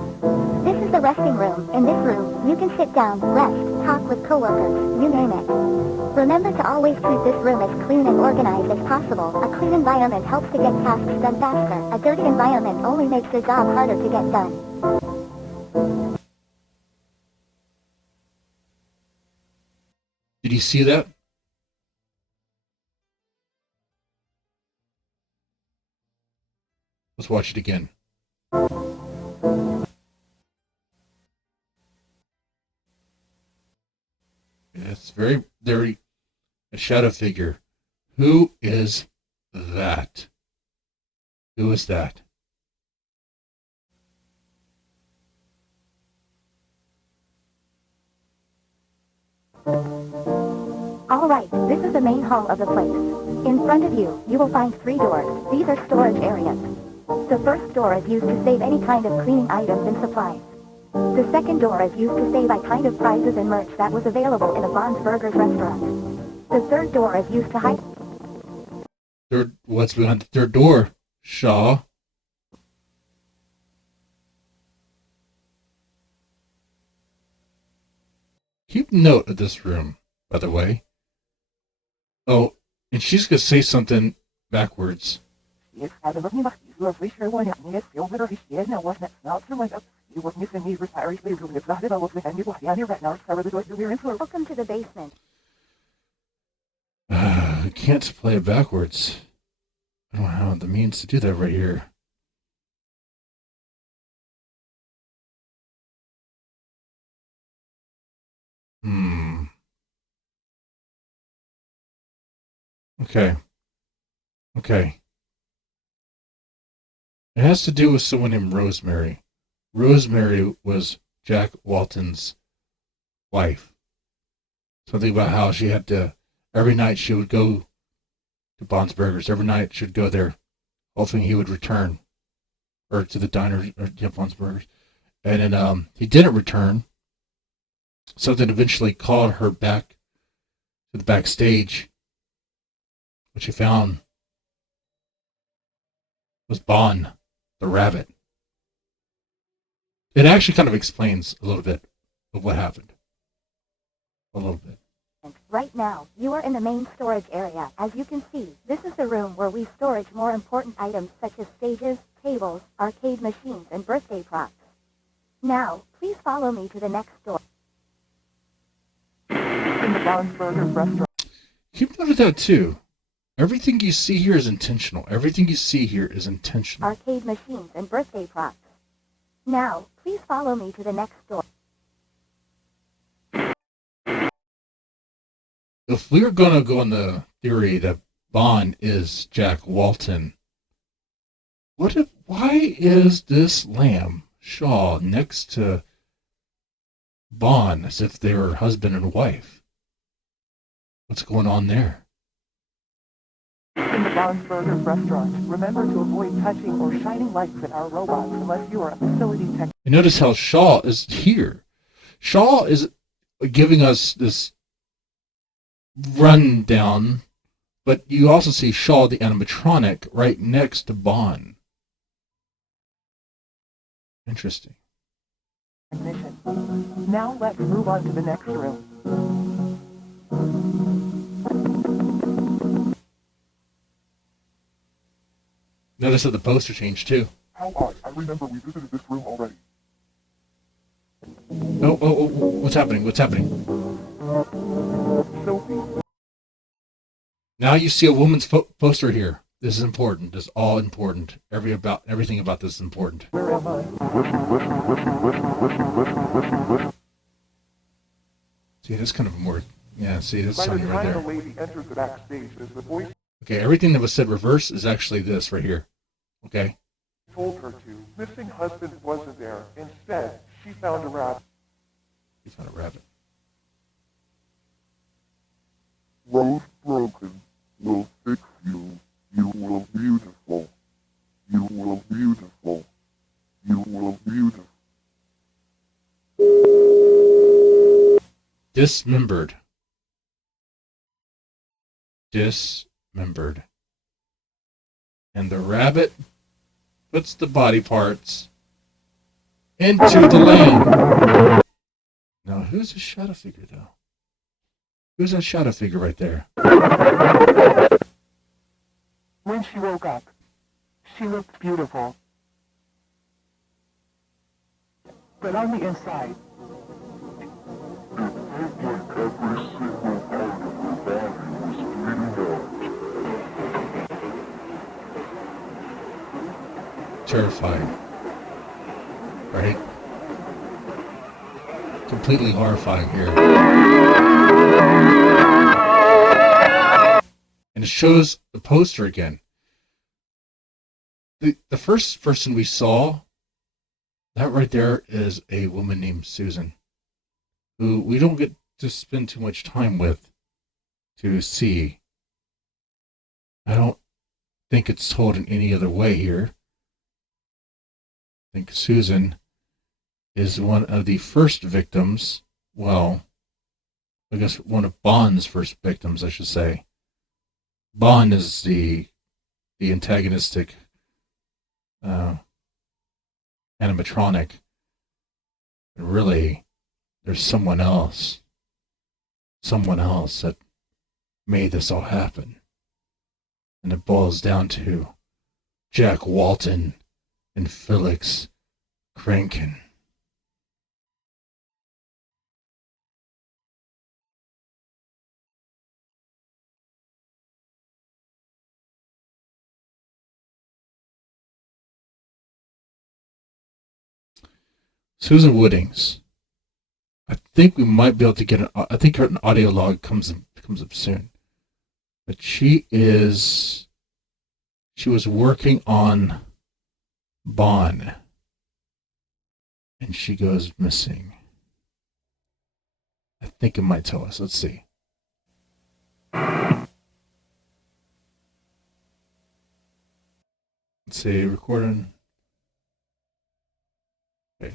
This is is the resting room. In this room, you can sit down, rest, talk with coworkers, you name it. Remember to always keep this room as clean and organized as possible. A clean environment helps to get tasks done faster. A dirty environment only makes your job harder to get done. Did you see that? Let's watch it again. It's very a shadow figure. Who is that? Who is that? Alright, this is the main hall of the place. In front of you, you will find 3 doors. These are storage areas. The first door is used to save any kind of cleaning items and supplies. The second door is used to save a kind of prizes and merch that was available in a Bond's Burgers restaurant. The third door is used to hide... What's behind the third door, Shaw? Keep note of this room, by the way. Oh, and she's going to say something backwards. Welcome to the basement. I can't play it backwards. I don't have the means to do that right here. Okay. It has to do with someone named Rosemary. Rosemary was Jack Walten's wife. Something about how she had to, every night she would go to Bond's Burgers. Every night she'd go there, hoping he would return. Or to the diner, or Bond's Burgers. And then he didn't return. Something eventually called her back to the backstage. What she found was Bond, the rabbit. It actually kind of explains a little bit of what happened. A little bit. Right now, you are in the main storage area. As you can see, this is the room where we store more important items such as stages, tables, arcade machines, and birthday props. Now, please follow me to the next door. In the Bond's Burgers restaurant. Keep note of that too. Everything you see here is intentional. Everything you see here is intentional. Arcade machines and birthday props. Now, please follow me to the next door. If we were going to go on the theory that Bond is Jack Walten, why is this lamb, Shaw, next to Bond as if they were husband and wife? What's going on there? In the Bond's Burgers restaurant, remember to avoid touching or shining lights at our robots unless you are a facility tech. You notice how Shaw is here. Shaw is giving us this rundown, but you also see Shaw, the animatronic, right next to Bond. Interesting. Now let's move on to the next room. Notice that the poster changed too. How odd. I remember we visited this room already. Oh, what's happening? Sophie. Now you see a woman's poster here. This is important. This is all important. Everything about this is important. Where am I? Listen. See, that's kind of more. Yeah, see, that's By the something right time the there. lady enters the backstage, as the voice Okay, everything that was said reverse is actually this right here. Okay? told her to, missing husband wasn't there. Instead, she found a rabbit. He found a rabbit. Rose broken will fix you. You will beautiful. You will beautiful. You will beautiful. Dismembered. Dismembered. And the rabbit puts the body parts into the land. Now, who's the shadow figure, though? Who's that shadow figure right there? When she woke up, she looked beautiful. But on the inside, Terrifying. Right? Completely horrifying here. And it shows the poster again. The first person we saw, that right there is a woman named Susan, who we don't get to spend too much time with to see. I don't think it's told in any other way here. I think Susan is one of the first victims. Well, I guess one of Bond's first victims, I should say. Bond is the antagonistic animatronic. And really, there's someone else that made this all happen. And it boils down to Jack Walten and Felix Kranken. Susan Woodings. I think we might be able to get I think her audio log comes up soon. But she was working on Bond, and she goes missing. I think it might tell us. Let's see. Let's see, recording. Okay.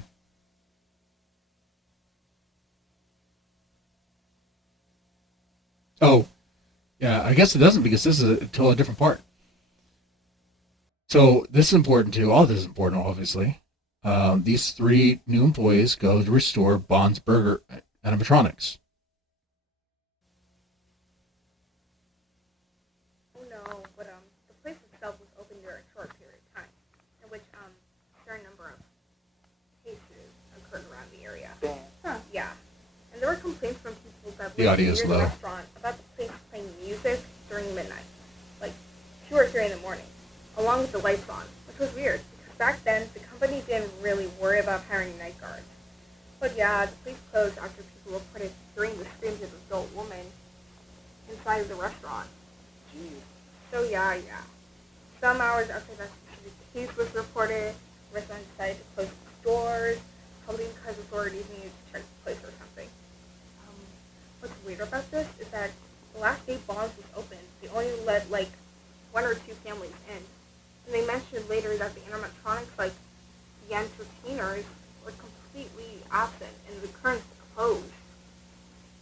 Oh, yeah, I guess it doesn't because this is a totally different part. So this is important too. All this is important, obviously. These 3 new employees go to restore Bond's Burger animatronics. Oh no, but the place itself was open during a short period of time, in which a certain number of cases occurred around the area. Huh. Yeah, and there were complaints from people that The audio is near the low. restaurant about the place playing music during midnight, like 2 or 3 in the morning, along with the lights on, which was weird, because back then, the company didn't really worry about hiring night guards. But yeah, the place closed after people reported hearing the screams of an adult woman inside of the restaurant. Jeez. So yeah. Some hours after that specific case was reported, restaurants decided to close its doors, probably because authorities needed to check the place or something. What's weird about this is that the last day Bonds was open, they only let like 1 or 2 families in. And they mentioned later that the animatronics, like the entertainers, were completely absent and the curtains closed.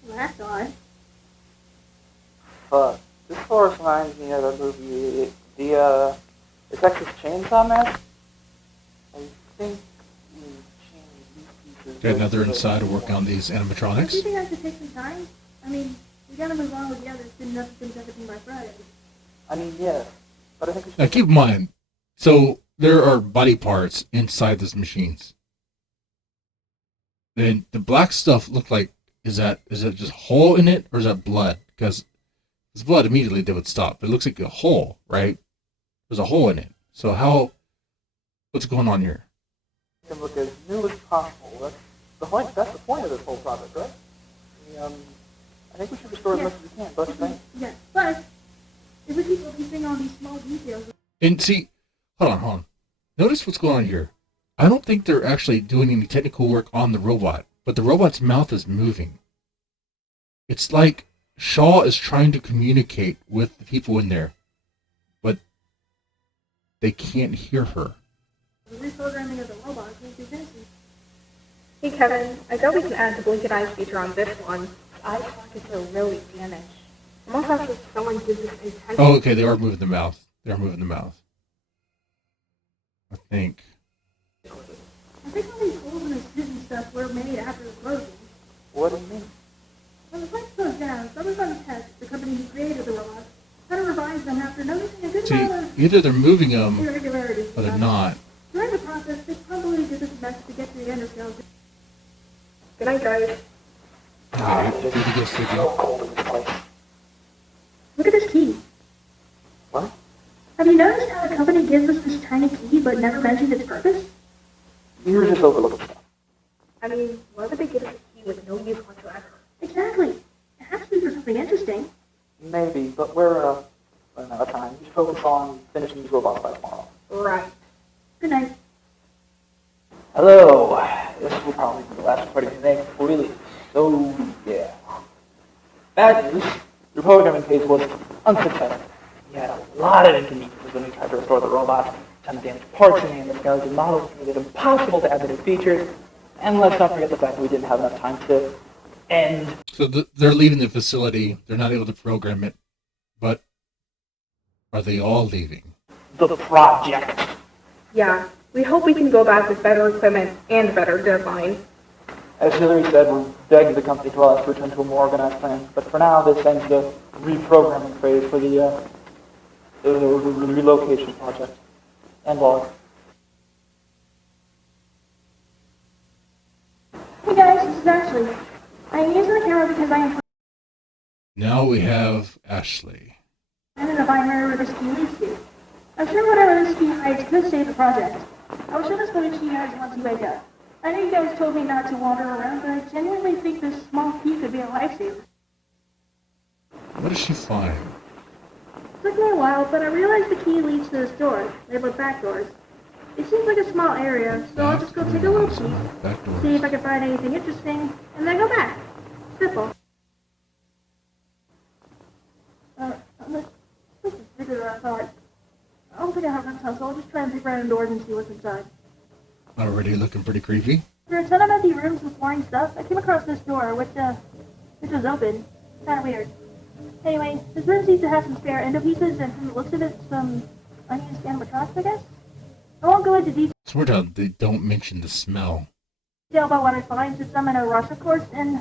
Well, that's odd. Fuck. This forest reminds me of the movie, the Texas Chainsaw Massacre. I think we changed these pieces. Got another inside to work on these Do you animatronics. think I should take some time? I mean, we gotta move on with the others. Didn't have to finish everything by Friday. I mean, yes. But I think we should... Now keep in mind, so there are body parts inside these machines. And the black stuff looked like, is it just hole in it or is that blood? Because if it's blood, immediately they would stop. But it looks like a hole, right? There's a hole in it. So what's going on here? It can look as new as possible. That's the point of this whole project, right? I think we should restore as much as we can, don't you think? Yeah, but if we keep focusing on these small details... And see, hold on. Notice what's going on here. I don't think they're actually doing any technical work on the robot, but the robot's mouth is moving. It's like Shaw is trying to communicate with the people in there, but they can't hear her. The reprogramming of the robots makes you fancy. Hey Kevin, I bet we can add the blinking eyes feature on this one. Eye sockets are really damaged. I'm almost after someone did this intentionally. Oh, okay, they are moving the mouth. I think. I I think all these holes in the suit and stuff were made after the closing. What do you mean? When the place closed down, Summers on Tech, the company who created the robots, had to revise them after noticing a good See, amount of either they're moving them irregularities. or they're not. During the process, they probably did this mess to get to the underscale. Good night, guys. Okay, did he go sleeping? So cold in this place. Look at this key. What? Have you noticed how the company gives us this tiny key but never mentions its purpose? You're just overlooking stuff. I mean, why would they give us a key with no use whatsoever? Exactly. It has to be for something interesting. Maybe, but we're running out of time. We should focus on finishing these robots by tomorrow. Right. Good night. Hello. This will probably be the last recording today before we leave. So, yeah. Bad news. Your programming phase was unsuccessful. We had a lot of inconveniences when we tried to restore the robots. Ton of damaged parts and the skeleton models made it impossible to add the new features. And let's not forget the fact that we didn't have enough time to end. So they're leaving the facility. They're not able to program it. But are they all leaving? The project. Yeah, we hope we can go back with better equipment and a better deadline. As Hillary said, we're begging the company to allow us to return to a more organized plan. But for now, this ends the reprogramming phase for the relocation project. And log. Hey guys, this is Ashley. I'm using the camera because I am Now we have Ashley. trying to find wherever this key leads to. I'm sure whatever this key hides could save the project. I'll show this footage to you guys once you wake up. I know you guys told me not to wander around, but I genuinely think this small key could be a lifesaver. What does she find? It took me a while, but I realized the key leads to this door, labeled back doors. It seems like a small area, so I'll just go take a little peek, Back doors. see if I can find anything interesting, and then go back. Simple. This is bigger than I thought. I don't think I have enough time, so I'll just try and pick random doors and see what's inside. Already looking pretty creepy. There are a ton of empty rooms with boring stuff. I came across this door, which was open. Kinda weird. Anyway, this room seems to have some spare endo pieces, and from the looks of it, some unused animatronics, I guess? I won't go into detail It's weird how they don't mention the smell. about what I find, since I'm in a rush, of course, and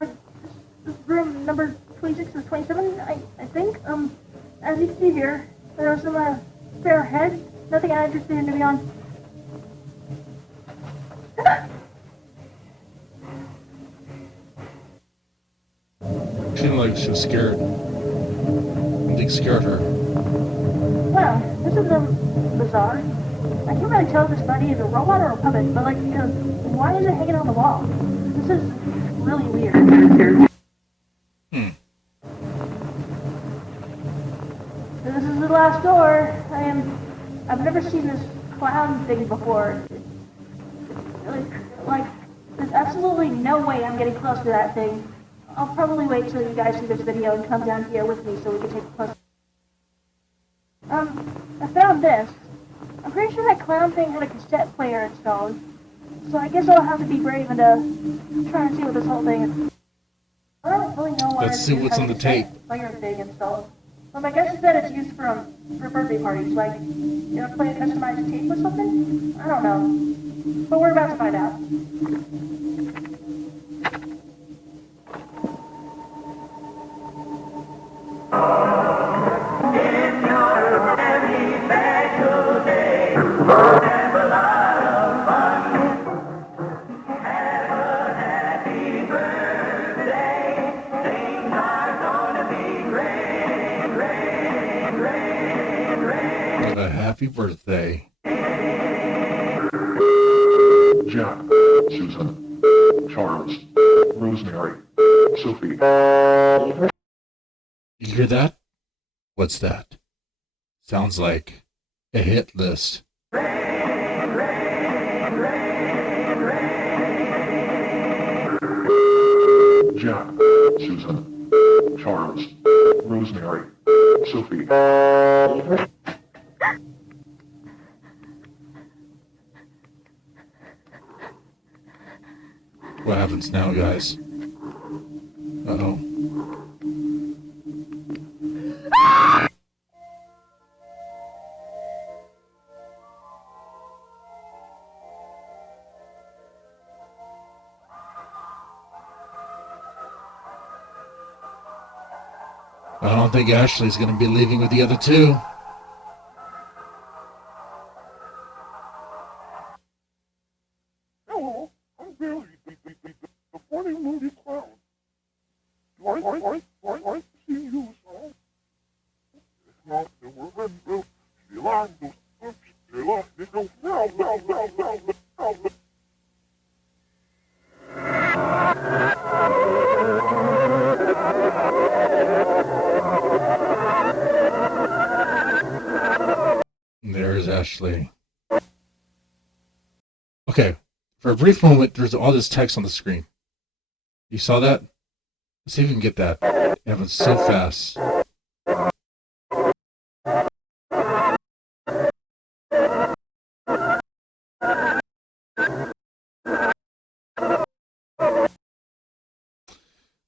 this room number 26 or 27, I think. As you can see here, there are some spare heads. Nothing I'm interested in, to be honest. She seemed like she was scared. Something scared her. Well, this is bizarre. I can't really tell if this buddy is a robot or a puppet, but why is it hanging on the wall? This is really weird. This is the last door. I've never seen this clown thing before. There's absolutely no way I'm getting close to that thing. I'll probably wait till you guys see this video and come down here with me so we can take a closer. I found this. I'm pretty sure that clown thing had a cassette player installed. So I guess I'll have to be brave and try and see what this whole thing is. I don't really know why Let's see what's on the tape. Player thing installed. My guess is that it's used for birthday parties, like, play a customized tape or something? I don't know. But we're about to find out. A happy birthday. Jack, Susan, Charles, Rosemary, Sophie. You hear that? What's that? Sounds like a hit list. Jack, Susan, Charles, Rosemary, Sophie. What happens now, guys? Uh-oh. I don't think Ashley's going to be leaving with the other two. Hello, I'm Billy, the funny movie clown. I see you, so. It's not the remember. There's Ashley. Okay, for a brief moment, there's all this text on the screen. You saw that? Let's see if we can get that. It happens so fast.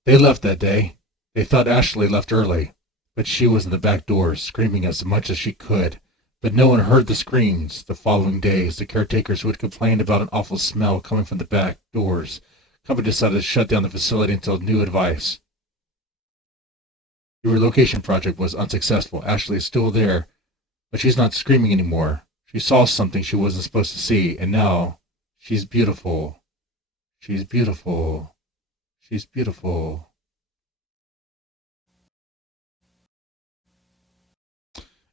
They left that day. They thought Ashley left early, but she was in the back door, screaming as much as she could. But no one heard the screams. The following days, the caretakers who had complained about an awful smell coming from the back doors, company decided to shut down the facility until new advice. The relocation project was unsuccessful. Ashley is still there, but she's not screaming anymore. She saw something she wasn't supposed to see, and now she's beautiful. She's beautiful. She's beautiful.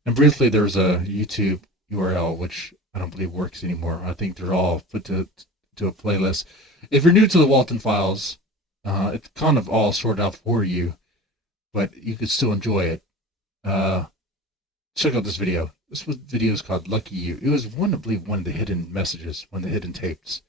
And briefly, there's a YouTube URL, which I don't believe works anymore. I think they're all put to a playlist. If you're new to the Walten files, it's kind of all sorted out for you, but you could still enjoy it. Check out this video. This video is called Lucky You. It was one of the hidden messages, one of the hidden tapes.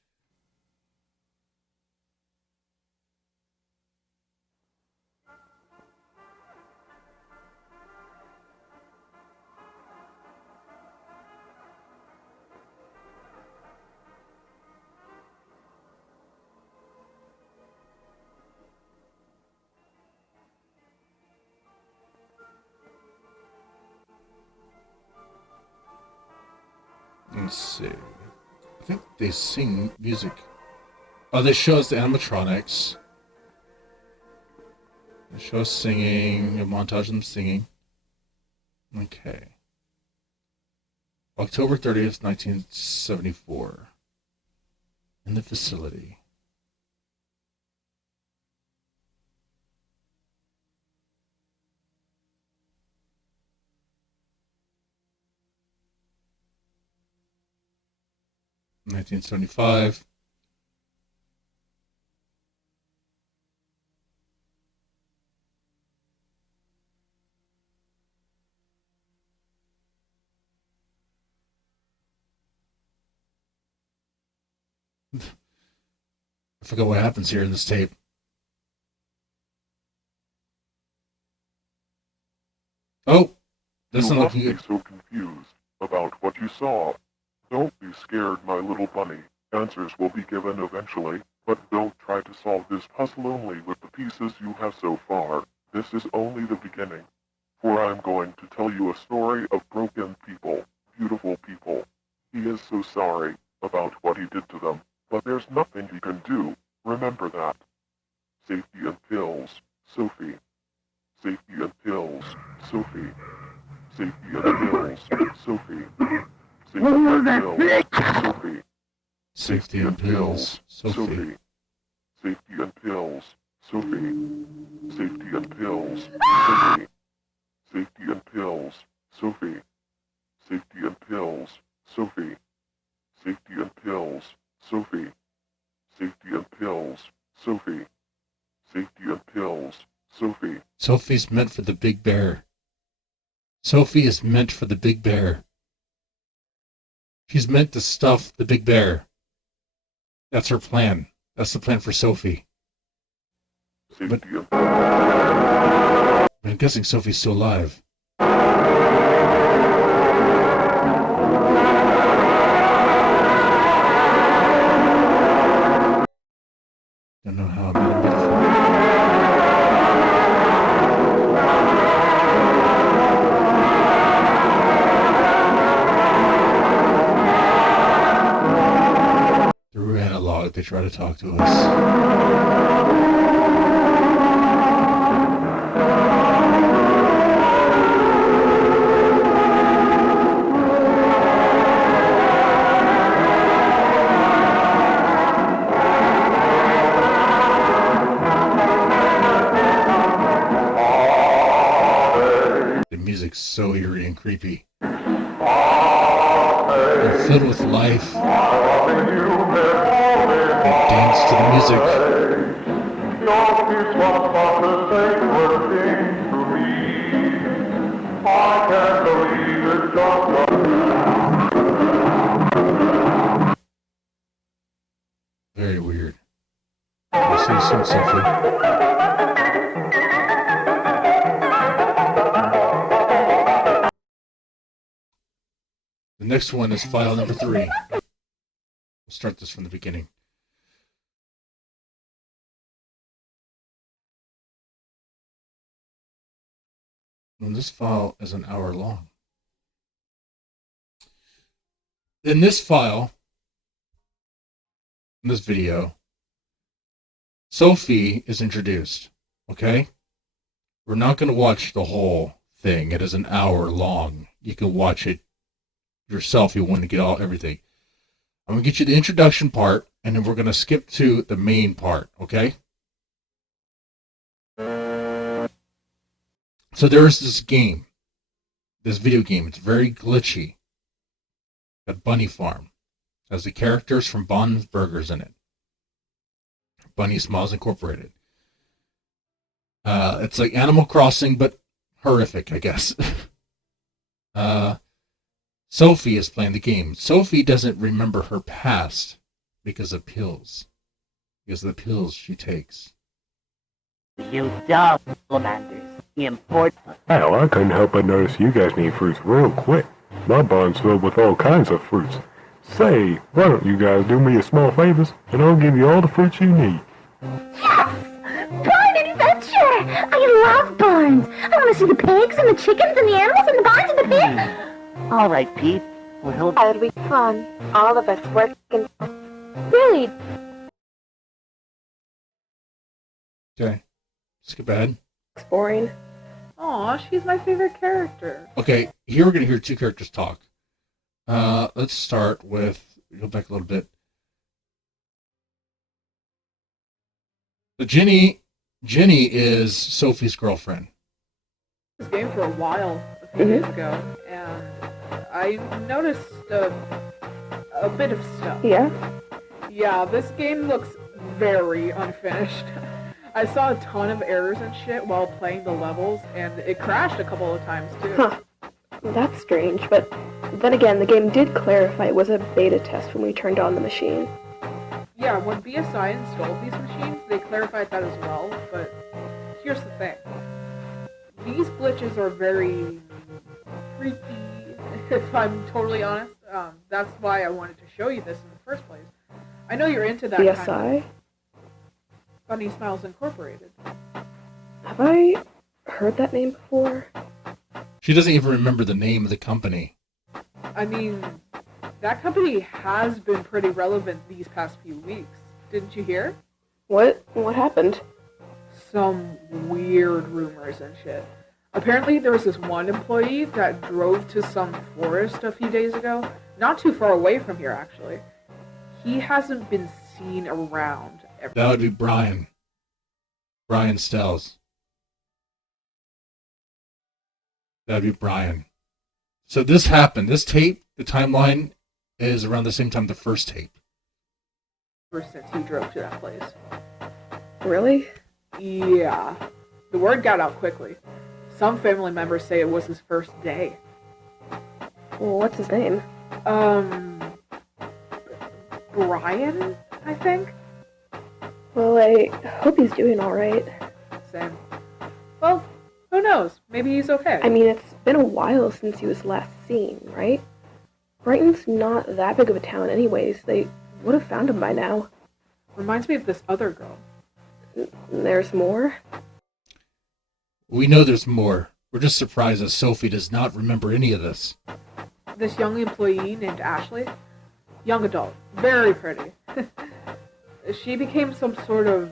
Let's see. I think they sing music. Oh, they show us the animatronics. They show us singing, a montage of them singing. Okay. October 30th, 1974. In the facility. In 1975. I forgot what happens here in this tape. Oh, that's You not must looking be good. so confused about what you saw. Don't be scared, my little bunny. Answers will be given eventually, but don't try to solve this puzzle only with the pieces you have so far. This is only the beginning. For I'm going to tell you a story of broken people, beautiful people. He is so sorry about what he did to them, but there's nothing he can do. Remember that. Safety and pills, Sophie. Safety and pills, Sophie. Safety and pills, Sophie. Safety and pills, Sophie. Safety and pills, Sophie. Safety and pills, Sophie. Safety and pills, Sophie. Safety and pills, Sophie. Safety and pills, Sophie. Safety and pills, Sophie. Safety and pills, Sophie. Safety and pills, Sophie. Sophie's meant for the big bear. Sophie is meant for the big bear. She's meant to stuff the big bear. That's her plan. That's the plan for Sophie. But I'm guessing Sophie's still alive. Don't know how about a through analog, they try to talk to us. creepy. They're filled with life. They dance to the music. Very weird. You see some Sophie. The next one is file number 3. We'll start this from the beginning. And this file is an hour long. In this file, in this video, Sophie is introduced. Okay? We're not going to watch the whole thing. It is an hour long. You can watch it yourself if you want to get everything. I'm going to get you the introduction part, and then we're going to skip to the main part, okay? So there is this game, this video game. It's very glitchy. Got Bunny Farm. Has the characters from Bond's Burgers in it. Bunny Smiles Incorporated. It's like Animal Crossing, but horrific, I guess. Sophie is playing the game. Sophie doesn't remember her past because of pills. Because of the pills she takes. You salamanders. Important. Hell, I couldn't help but notice you guys need fruits real quick. My barn's filled with all kinds of fruits. Say, why don't you guys do me a small favors, and I'll give you all the fruits you need. Yes! Barn adventure! I love barns! I want to see the pigs and the chickens and the animals and the barns and the pigs! All right, Pete. Well, It'll be fun. All of us working. Really? Okay. Skip ahead. It's boring. Aw, she's my favorite character. Okay, here we're going to hear 2 characters talk. Let's start with, go back a little bit. So Jenny is Sophie's girlfriend. This game for a while, a few days ago, and I noticed a bit of stuff. Yeah? Yeah, this game looks very unfinished. I saw a ton of errors and shit while playing the levels, and it crashed a couple of times too. Huh. That's strange, but then again, the game did clarify it was a beta test when we turned on the machine. Yeah, when BSI installed these machines, they clarified that as well, but here's the thing. These glitches are very creepy, if I'm totally honest. That's why I wanted to show you this in the first place. I know you're into that BSI? kind of Bunny Smiles Incorporated. Have I heard that name before? She doesn't even remember the name of the company. I mean, that company has been pretty relevant these past few weeks. Didn't you hear? What happened? Some weird rumors and shit. Apparently there was this one employee that drove to some forest a few days ago. Not too far away from here, actually. He hasn't been seen around ever. That would be Brian. Brian Stells. That would be Brian. So this happened. This tape, the timeline, is around the same time the first tape. Ever since he drove to that place. Really? Yeah. The word got out quickly. Some family members say it was his first day. Well, what's his name? Brian, I think? Well, I hope he's doing alright. Same. Well, who knows? Maybe he's okay. I mean, it's been a while since he was last seen, right? Brighton's not that big of a town anyways. They would have found him by now. Reminds me of this other girl. There's more? We know there's more. We're just surprised that Sophie does not remember any of this. This young employee named Ashley. Young adult. Very pretty. She became some sort of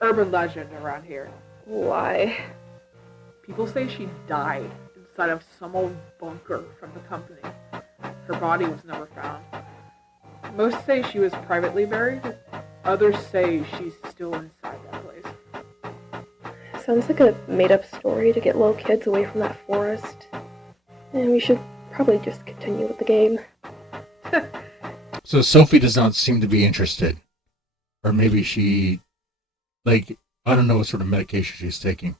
urban legend around here. Why? People say she died inside of some old bunker from the company. Her body was never found. Most say she was privately buried. Others say she's still inside that place. Sounds like a made-up story to get little kids away from that forest. And we should probably just continue with the game. So Sophie does not seem to be interested. Or maybe she, like, I don't know what sort of medication she's taking.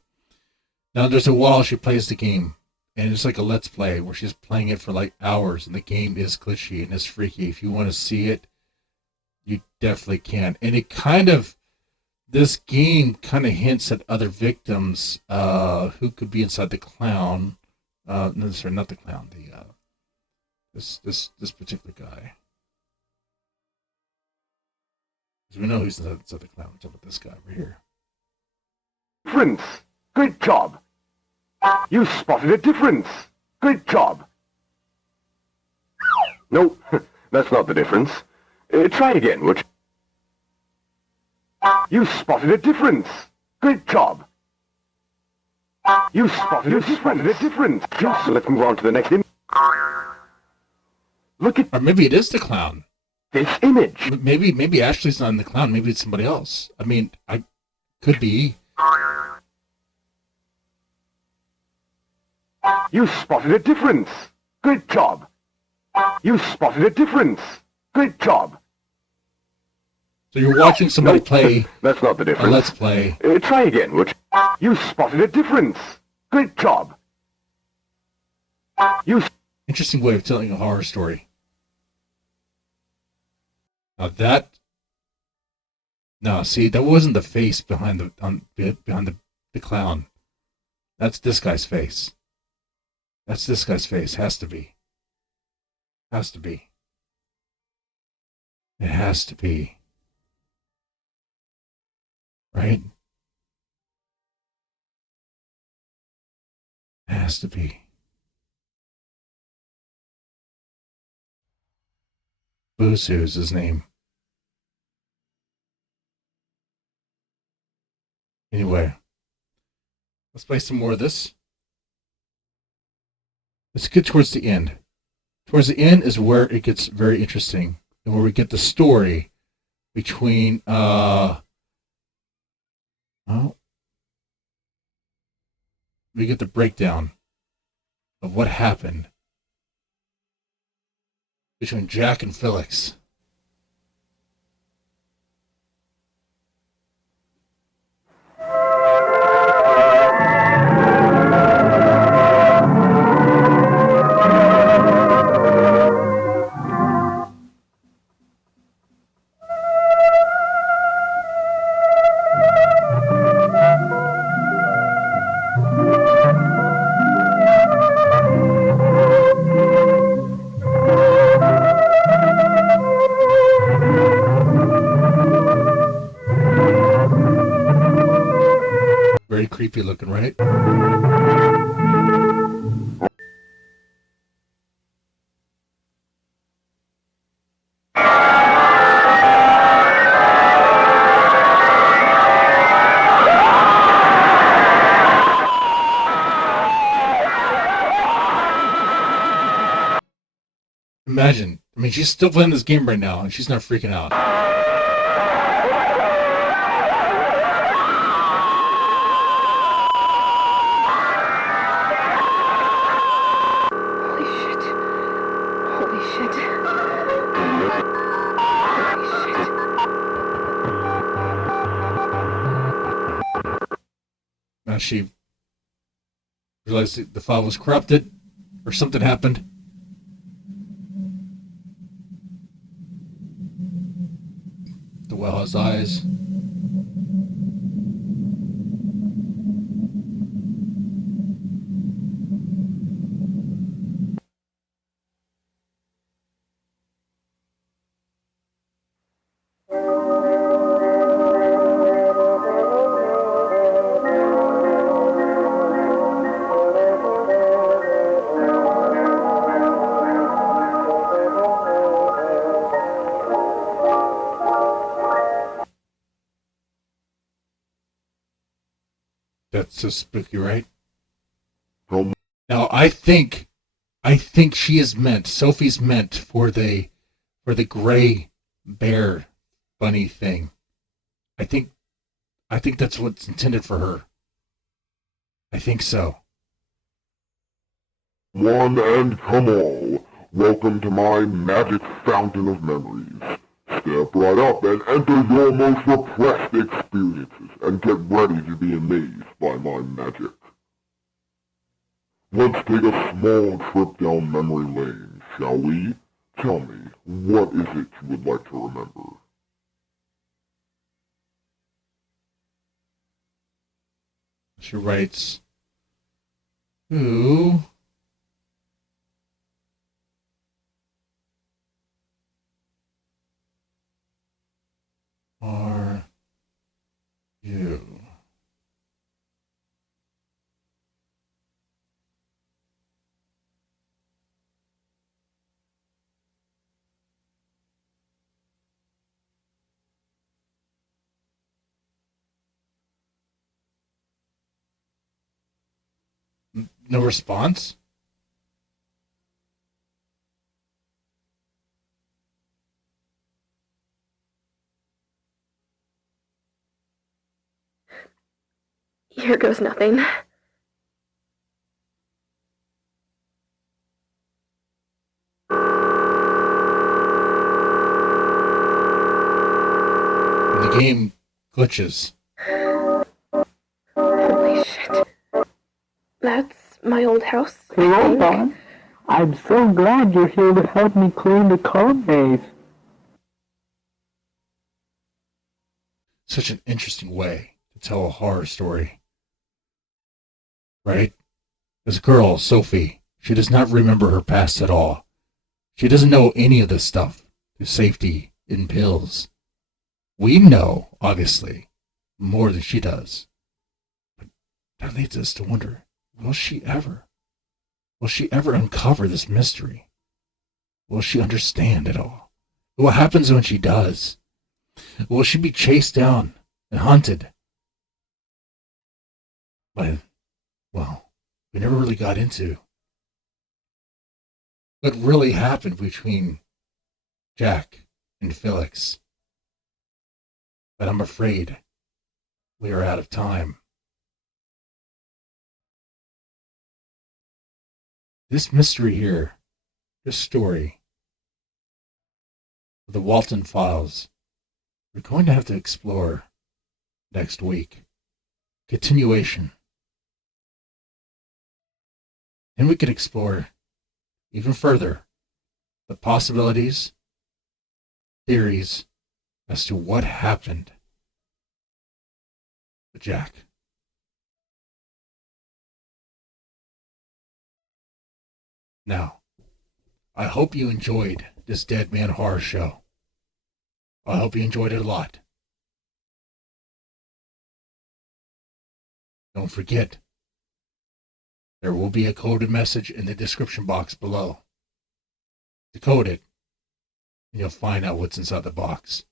Now there's a while she plays the game. And it's like a let's play where she's playing it for like hours. And the game is glitchy and it's freaky. If you want to see it, you definitely can. And it kind of, this game kind of hints at other victims who could be inside the clown. No, sorry, not the clown. This particular guy. Because we know who's inside the clown. We're talking about this guy over here. Difference. Good job. You spotted a difference. Good job. No, that's not the difference. Try again, would you? You spotted a difference. Good job. You spotted a difference. So let's move on to the next image. Look at... Or maybe it is the clown. This image. Maybe Ashley's not in the clown. Maybe it's somebody else. I mean, I could be. You spotted a difference. Good job. You spotted a difference. Good job. So you're watching somebody play. That's not the difference. Let's play. Try again, would you? You spotted a difference. Good job. Interesting way of telling a horror story. Now that. No, see, that wasn't the face behind the clown. That's this guy's face. That's this guy's face. Has to be. Has to be. It has to be. Right? It has to be. Busu is his name. Anyway, let's play some more of this. Let's get towards the end. Towards the end is where it gets very interesting, and where we get the story between we get the breakdown of what happened between Jack and Felix. Very creepy looking, right? Imagine. I mean, she's still playing this game right now, and she's not freaking out. Now she realized that the file was corrupted, or something happened. The well has eyes. That's so spooky, right? Now I think she is meant. Sophie's meant for the gray bear bunny thing. I think that's what's intended for her. I think so. One and come all, welcome to my magic fountain of memories. Step right up and enter your most repressed experiences and get ready to be amazed by my magic. Let's take a small trip down memory lane, shall we? Tell me, what is it you would like to remember? She writes, who are you? No response? Here goes nothing. The game glitches. Holy shit. That's my old house. I Hello, think. Don. I'm so glad you're here to help me clean the code base. Such an interesting way to tell a horror story. Right? This girl, Sophie, she does not remember her past at all. She doesn't know any of this stuff, the safety in pills. We know, obviously, more than she does. But that leads us to wonder, will she ever uncover this mystery? Will she understand it all? What happens when she does? Will she be chased down and hunted by, well, we never really got into what really happened between Jack and Felix. But I'm afraid we are out of time. This mystery here, this story, the Walten files, we're going to have to explore next week. Continuation. And we could explore even further the possibilities, theories as to what happened to Jack. Now, I hope you enjoyed this Deadman horror show. I hope you enjoyed it a lot. Don't forget, there will be a coded message in the description box below. Decode it, and you'll find out what's inside the box.